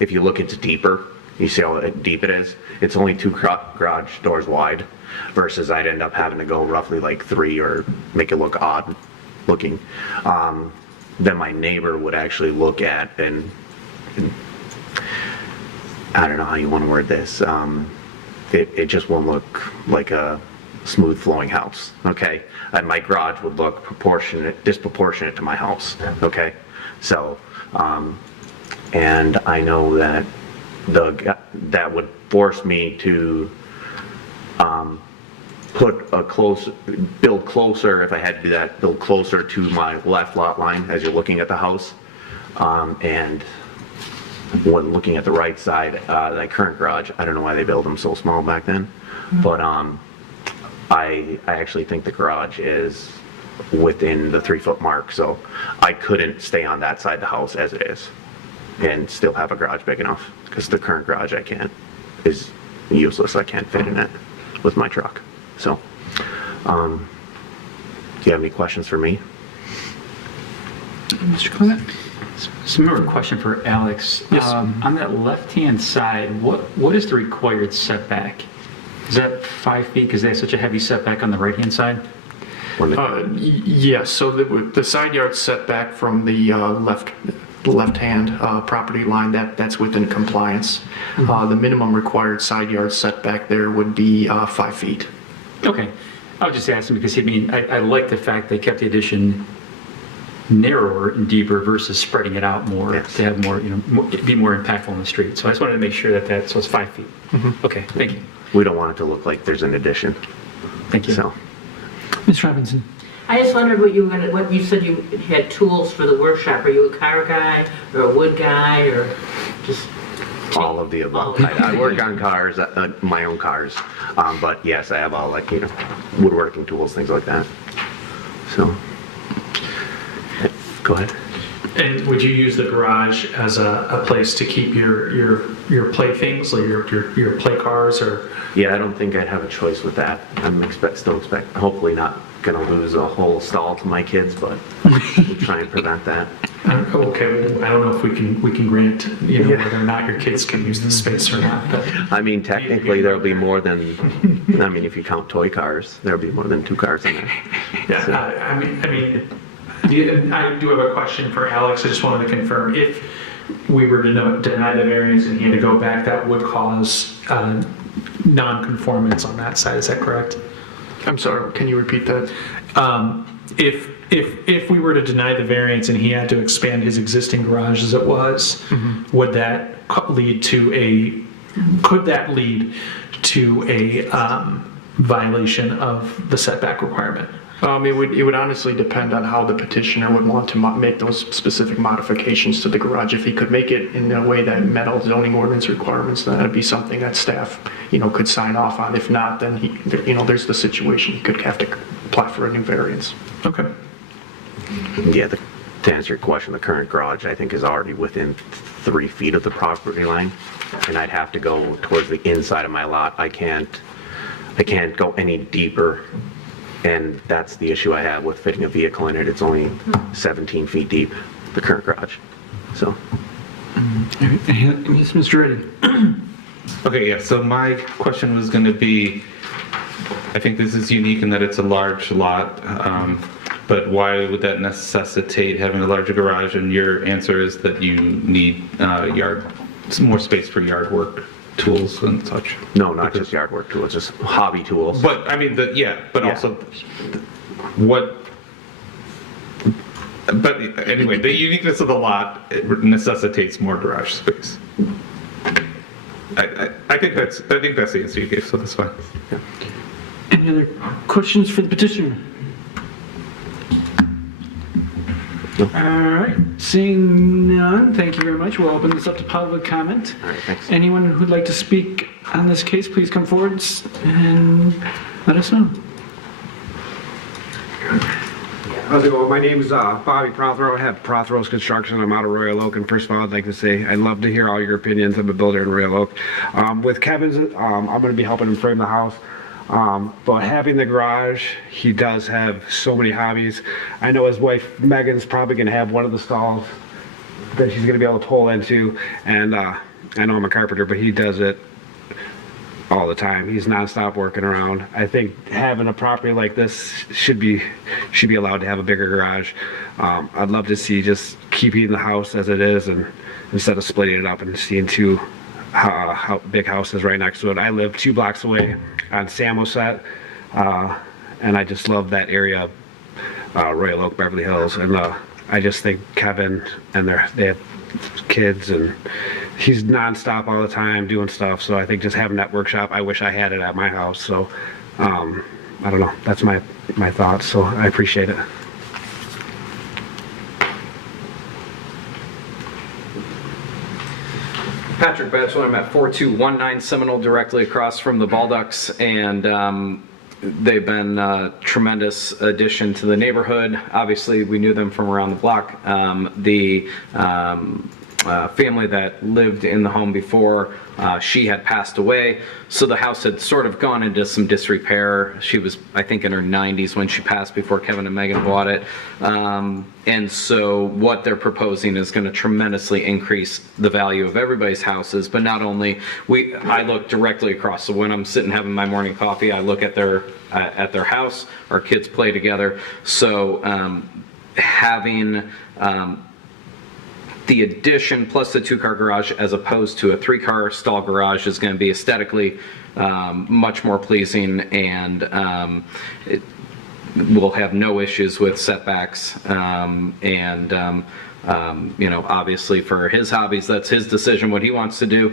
if you look, it's deeper. You see how deep it is? It's only 2 garage doors wide versus I'd end up having to go roughly like 3 or make it look odd looking. Then my neighbor would actually look at and I don't know how you want to word this. It just won't look like a smooth flowing house, okay? And my garage would look disproportionate to my house, okay? So, and I know that that would force me to build closer, if I had to do that, build closer to my left lot line as you're looking at the house. And when looking at the right side, that current garage, I don't know why they built them so small back then, but I actually think the garage is within the 3-foot mark, so I couldn't stay on that side of the house as it is and still have a garage big enough, because the current garage is useless. I can't fit in it with my truck. So, do you have any questions for me? Mr. Clement? So I have a question for Alex. Yes. On that left-hand side, what is the required setback? Is that 5 feet because they have such a heavy setback on the right-hand side? Yes, so the side yard setback from the left-hand property line, that's within compliance. The minimum required side yard setback there would be 5 feet. Okay. I was just asking because, I mean, I like the fact they kept the addition narrower and deeper versus spreading it out more to have more, be more impactful on the street. So I just wanted to make sure that so it's 5 feet. Okay, thank you. We don't want it to look like there's an addition. Thank you. So, Ms. Robinson? I just wondered what you said you had tools for the workshop. Are you a car guy or a wood guy or just? all of the above. I work on cars, my own cars, but yes, I have all like, woodworking tools, things like that. So, go ahead. And would you use the garage as a place to keep your playthings, like your play cars, or? Yeah, I don't think I'd have a choice with that. Hopefully not gonna lose a whole stall to my kids, but we'll try and prevent that. Okay, I don't know if we can grant, whether or not your kids can use the space or not, but. I mean, technically there'll be more than, if you count toy cars, there'll be more than 2 cars in there. Yeah, so. I do have a question for Alex. I just wanted to confirm, if we were to deny the variance and he had to go back, that would cause non-conformance on that side, is that correct? I'm sorry, can you repeat that? If we were to deny the variance and he had to expand his existing garage as it was, would that lead to a violation of the setback requirement? It would honestly depend on how the petitioner would want to make those specific modifications to the garage. If he could make it in a way that met all zoning ordinance requirements, then that'd be something that staff, could sign off on. If not, then there's the situation. He could have to apply for a new variance. Okay. Yeah, to answer your question, the current garage, I think, is already within 3 feet of the property line, and I'd have to go towards the inside of my lot. I can't go any deeper. And that's the issue I have with fitting a vehicle in it. It's only 17 feet deep, the current garage. So. Yes, Mr. Reddy. Okay, yeah, so my question was going to be, I think this is unique in that it's a large lot, but why would that necessitate having a larger garage? And your answer is that you need more space for yard work tools and such. No, not just yard work tools, just hobby tools. But also what? But anyway, the uniqueness of the lot necessitates more garage space. I think that's the answer you gave, so that's fine. Yeah. Any other questions for the petitioner? Nope. All right, seeing none, thank you very much. We'll open this up to public comment. All right, thanks. Anyone who'd like to speak on this case, please come forward and let us know. How's it going? My name is Bobby Prothero. I have Prothero's Construction. I'm out of Royal Oak. And first of all, I'd like to say I'd love to hear all your opinions. I'm a builder in Royal Oak. With Kevin's, I'm going to be helping him frame the house. But having the garage, he does have so many hobbies. I know his wife Megan's probably going to have one of the stalls that she's going to be able to pull into. And I know I'm a carpenter, but he does it all the time. He's nonstop working around. I think having a property like this should be allowed to have a bigger garage. I'd love to see just keeping the house as it is, and instead of splitting it up and seeing two big houses right next to it. I live 2 blocks away on Samoset, and I just love that area, Royal Oak, Beverly Hills, and I just think Kevin and they have kids, and he's nonstop all the time doing stuff. So I think just having that workshop, I wish I had it at my house. So I don't know. That's my thoughts. So I appreciate it. Patrick Batchelor, I'm at 4219 Seminole, directly across from the Balducks, and they've been a tremendous addition to the neighborhood. Obviously, we knew them from around the block. The family that lived in the home before, she had passed away, so the house had sort of gone into some disrepair. She was, I think, in her 90s when she passed, before Kevin and Megan bought it. And so what they're proposing is going to tremendously increase the value of everybody's houses. But not only, I look directly across, so when I'm sitting having my morning coffee, I look at their house. Our kids play together. So having the addition plus the 2-car garage as opposed to a 3-car stall garage is going to be aesthetically much more pleasing, and it will have no issues with setbacks. Obviously for his hobbies, that's his decision what he wants to do.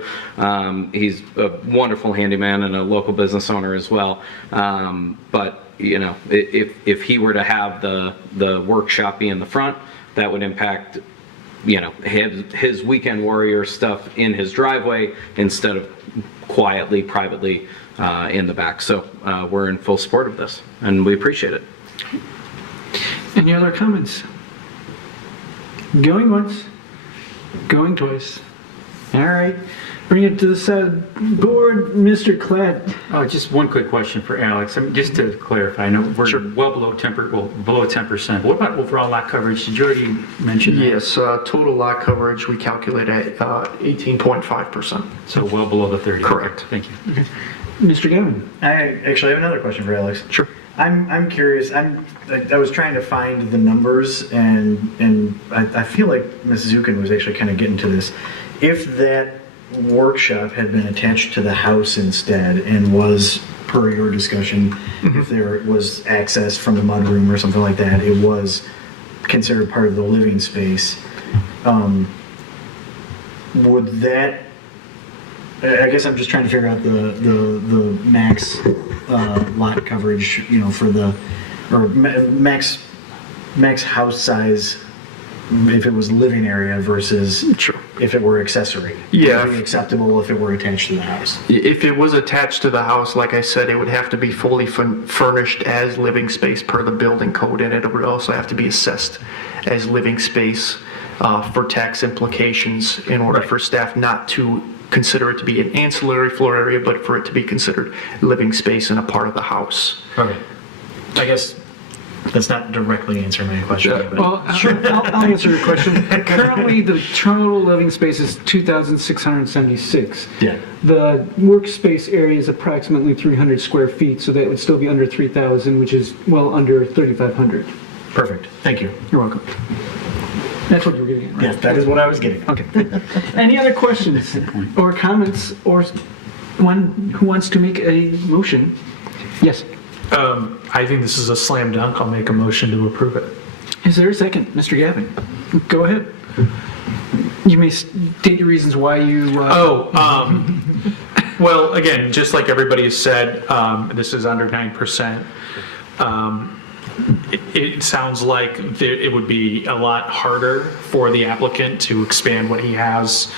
He's a wonderful handyman and a local business owner as well. But if he were to have the workshop be in the front, that would impact his weekend warrior stuff in his driveway instead of quietly, privately in the back. So we're in full support of this, and we appreciate it. Any other comments? Going once, going twice. All right, bring it to the side of the board, Mr. Klett. Oh, just one quick question for Alex. Just to clarify, I know we're well below 10%. What about overall lot coverage? Did you already mention that? Yes, total lot coverage we calculate at 18.5%. So well below the 30. Correct. Thank you. Okay. Mr. Gavin. I actually have another question for Alex. Sure. I'm curious. I was trying to find the numbers, and I feel like Mrs. Zukin was actually kind of getting to this. If that workshop had been attached to the house instead, and was, per your discussion, if there was access from the mudroom or something like that, it was considered part of the living space, would that, I guess I'm just trying to figure out the max lot coverage, for the, or max house size if it was living area versus if it were accessory. Yeah. Would it be acceptable if it were attached to the house? If it was attached to the house, like I said, it would have to be fully furnished as living space per the building code, and it would also have to be assessed as living space for tax implications in order for staff not to consider it to be an ancillary floor area, but for it to be considered living space in a part of the house. Okay. I guess that's not directly answering my question. But Well, I'll answer your question. Currently, the total living space is 2,676. Yeah. The workspace area is approximately 300 square feet, so that would still be under 3,000, which is well under 3,500. Perfect. Thank you. You're welcome. That's what you were getting at, right? Yes, that is what I was getting. Okay. Any other questions or comments, or one who wants to make a motion? Yes. I think this is a slam dunk. I'll make a motion to approve it. Is there a second? Mr. Gavin, go ahead. You may state your reasons why you... Well, again, just like everybody has said, this is under 9%. It sounds like it would be a lot harder for the applicant to expand what he has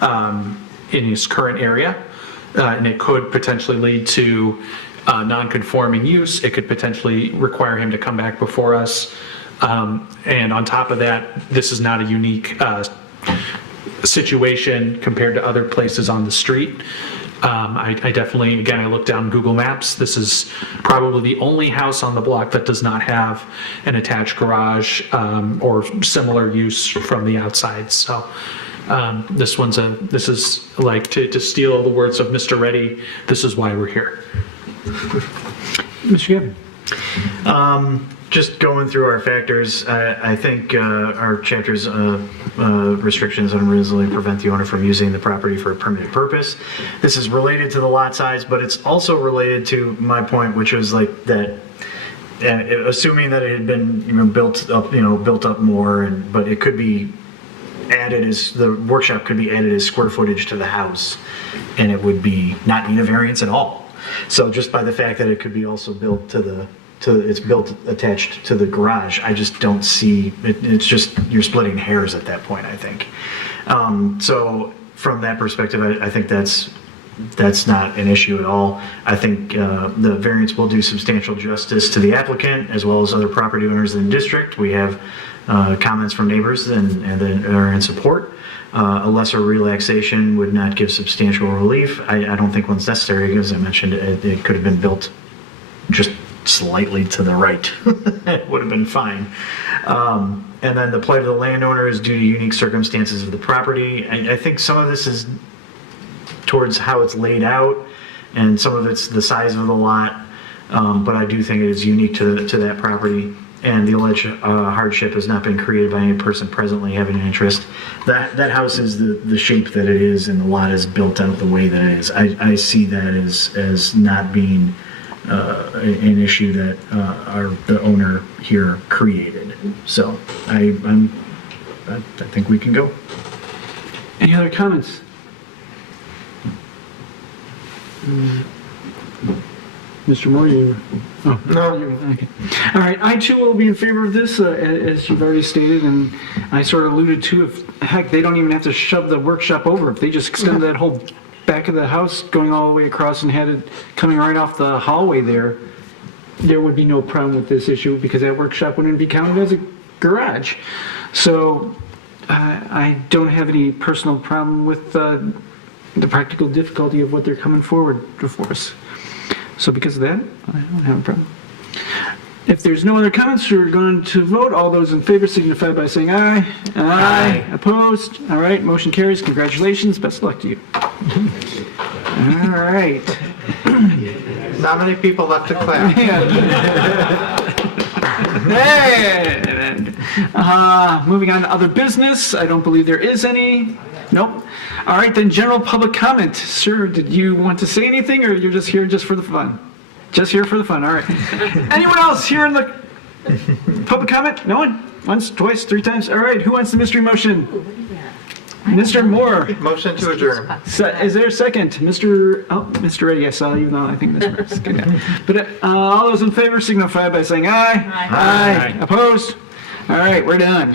in his current area, and it could potentially lead to non-conforming use. It could potentially require him to come back before us And on top of that, this is not a unique situation compared to other places on the street. I definitely, again, I looked down Google Maps. This is probably the only house on the block that does not have an attached garage or similar use from the outside. So this is like, to steal the words of Mr. Reddy, this is why we're here. Mr. Gibbon. Just going through our factors, I think our chapter's restrictions unreasonably prevent the owner from using the property for a permanent purpose. This is related to the lot size, but it's also related to my point, which was like that, assuming that it had been built up more, but it could be added as, the workshop could be added as square footage to the house, and it would be not need a variance at all. So just by the fact that it could be also built it's built attached to the garage, I just don't see it. It's just, you're splitting hairs at that point, I think. So from that perspective, I think that's not an issue at all. I think the variance will do substantial justice to the applicant as well as other property owners in the district. We have comments from neighbors and that are in support. A lesser relaxation would not give substantial relief. I don't think one's necessary. As I mentioned, it could have been built just slightly to the right. It would have been fine. And then the plight of the landowner is due to unique circumstances of the property. I think some of this is towards how it's laid out, and some of it's the size of the lot. But I do think it is unique to that property. And the alleged hardship has not been created by any person presently having an interest. That house is the shape that it is, and the lot is built out the way that it is. I see that as not being an issue that the owner here created. So I think we can go. Any other comments? Mr. Moore, you? Oh, no. Okay. All right. I too will be in favor of this, as you've already stated, and I sort of alluded to. If heck, they don't even have to shove the workshop over. If they just extend that whole back of the house going all the way across and had it coming right off the hallway there would be no problem with this issue, because that workshop wouldn't be counted as a garage. So I don't have any personal problem with the practical difficulty of what they're coming forward for us. So because of that, I don't have a problem. If there's no other comments, we're going to vote. All those in favor signify by saying aye. Aye. Opposed? All right, motion carries. Congratulations. Best of luck to you. All right. Not many people left to clap. Moving on to other business. I don't believe there is any. Nope. All right, then general public comment. Sir, did you want to say anything, or you're just here just for the fun? Just here for the fun. All right. Anyone else here in the public comment? No one? Once, twice, three times? All right. Who wants the mystery motion? Mr. Moore. Motion to adjourn. Is there a second? Mr. Reddy, I saw you. No, I think Mr. Reddy's good. Yeah. But all those in favor signify by saying aye. Aye. Opposed? All right, we're done.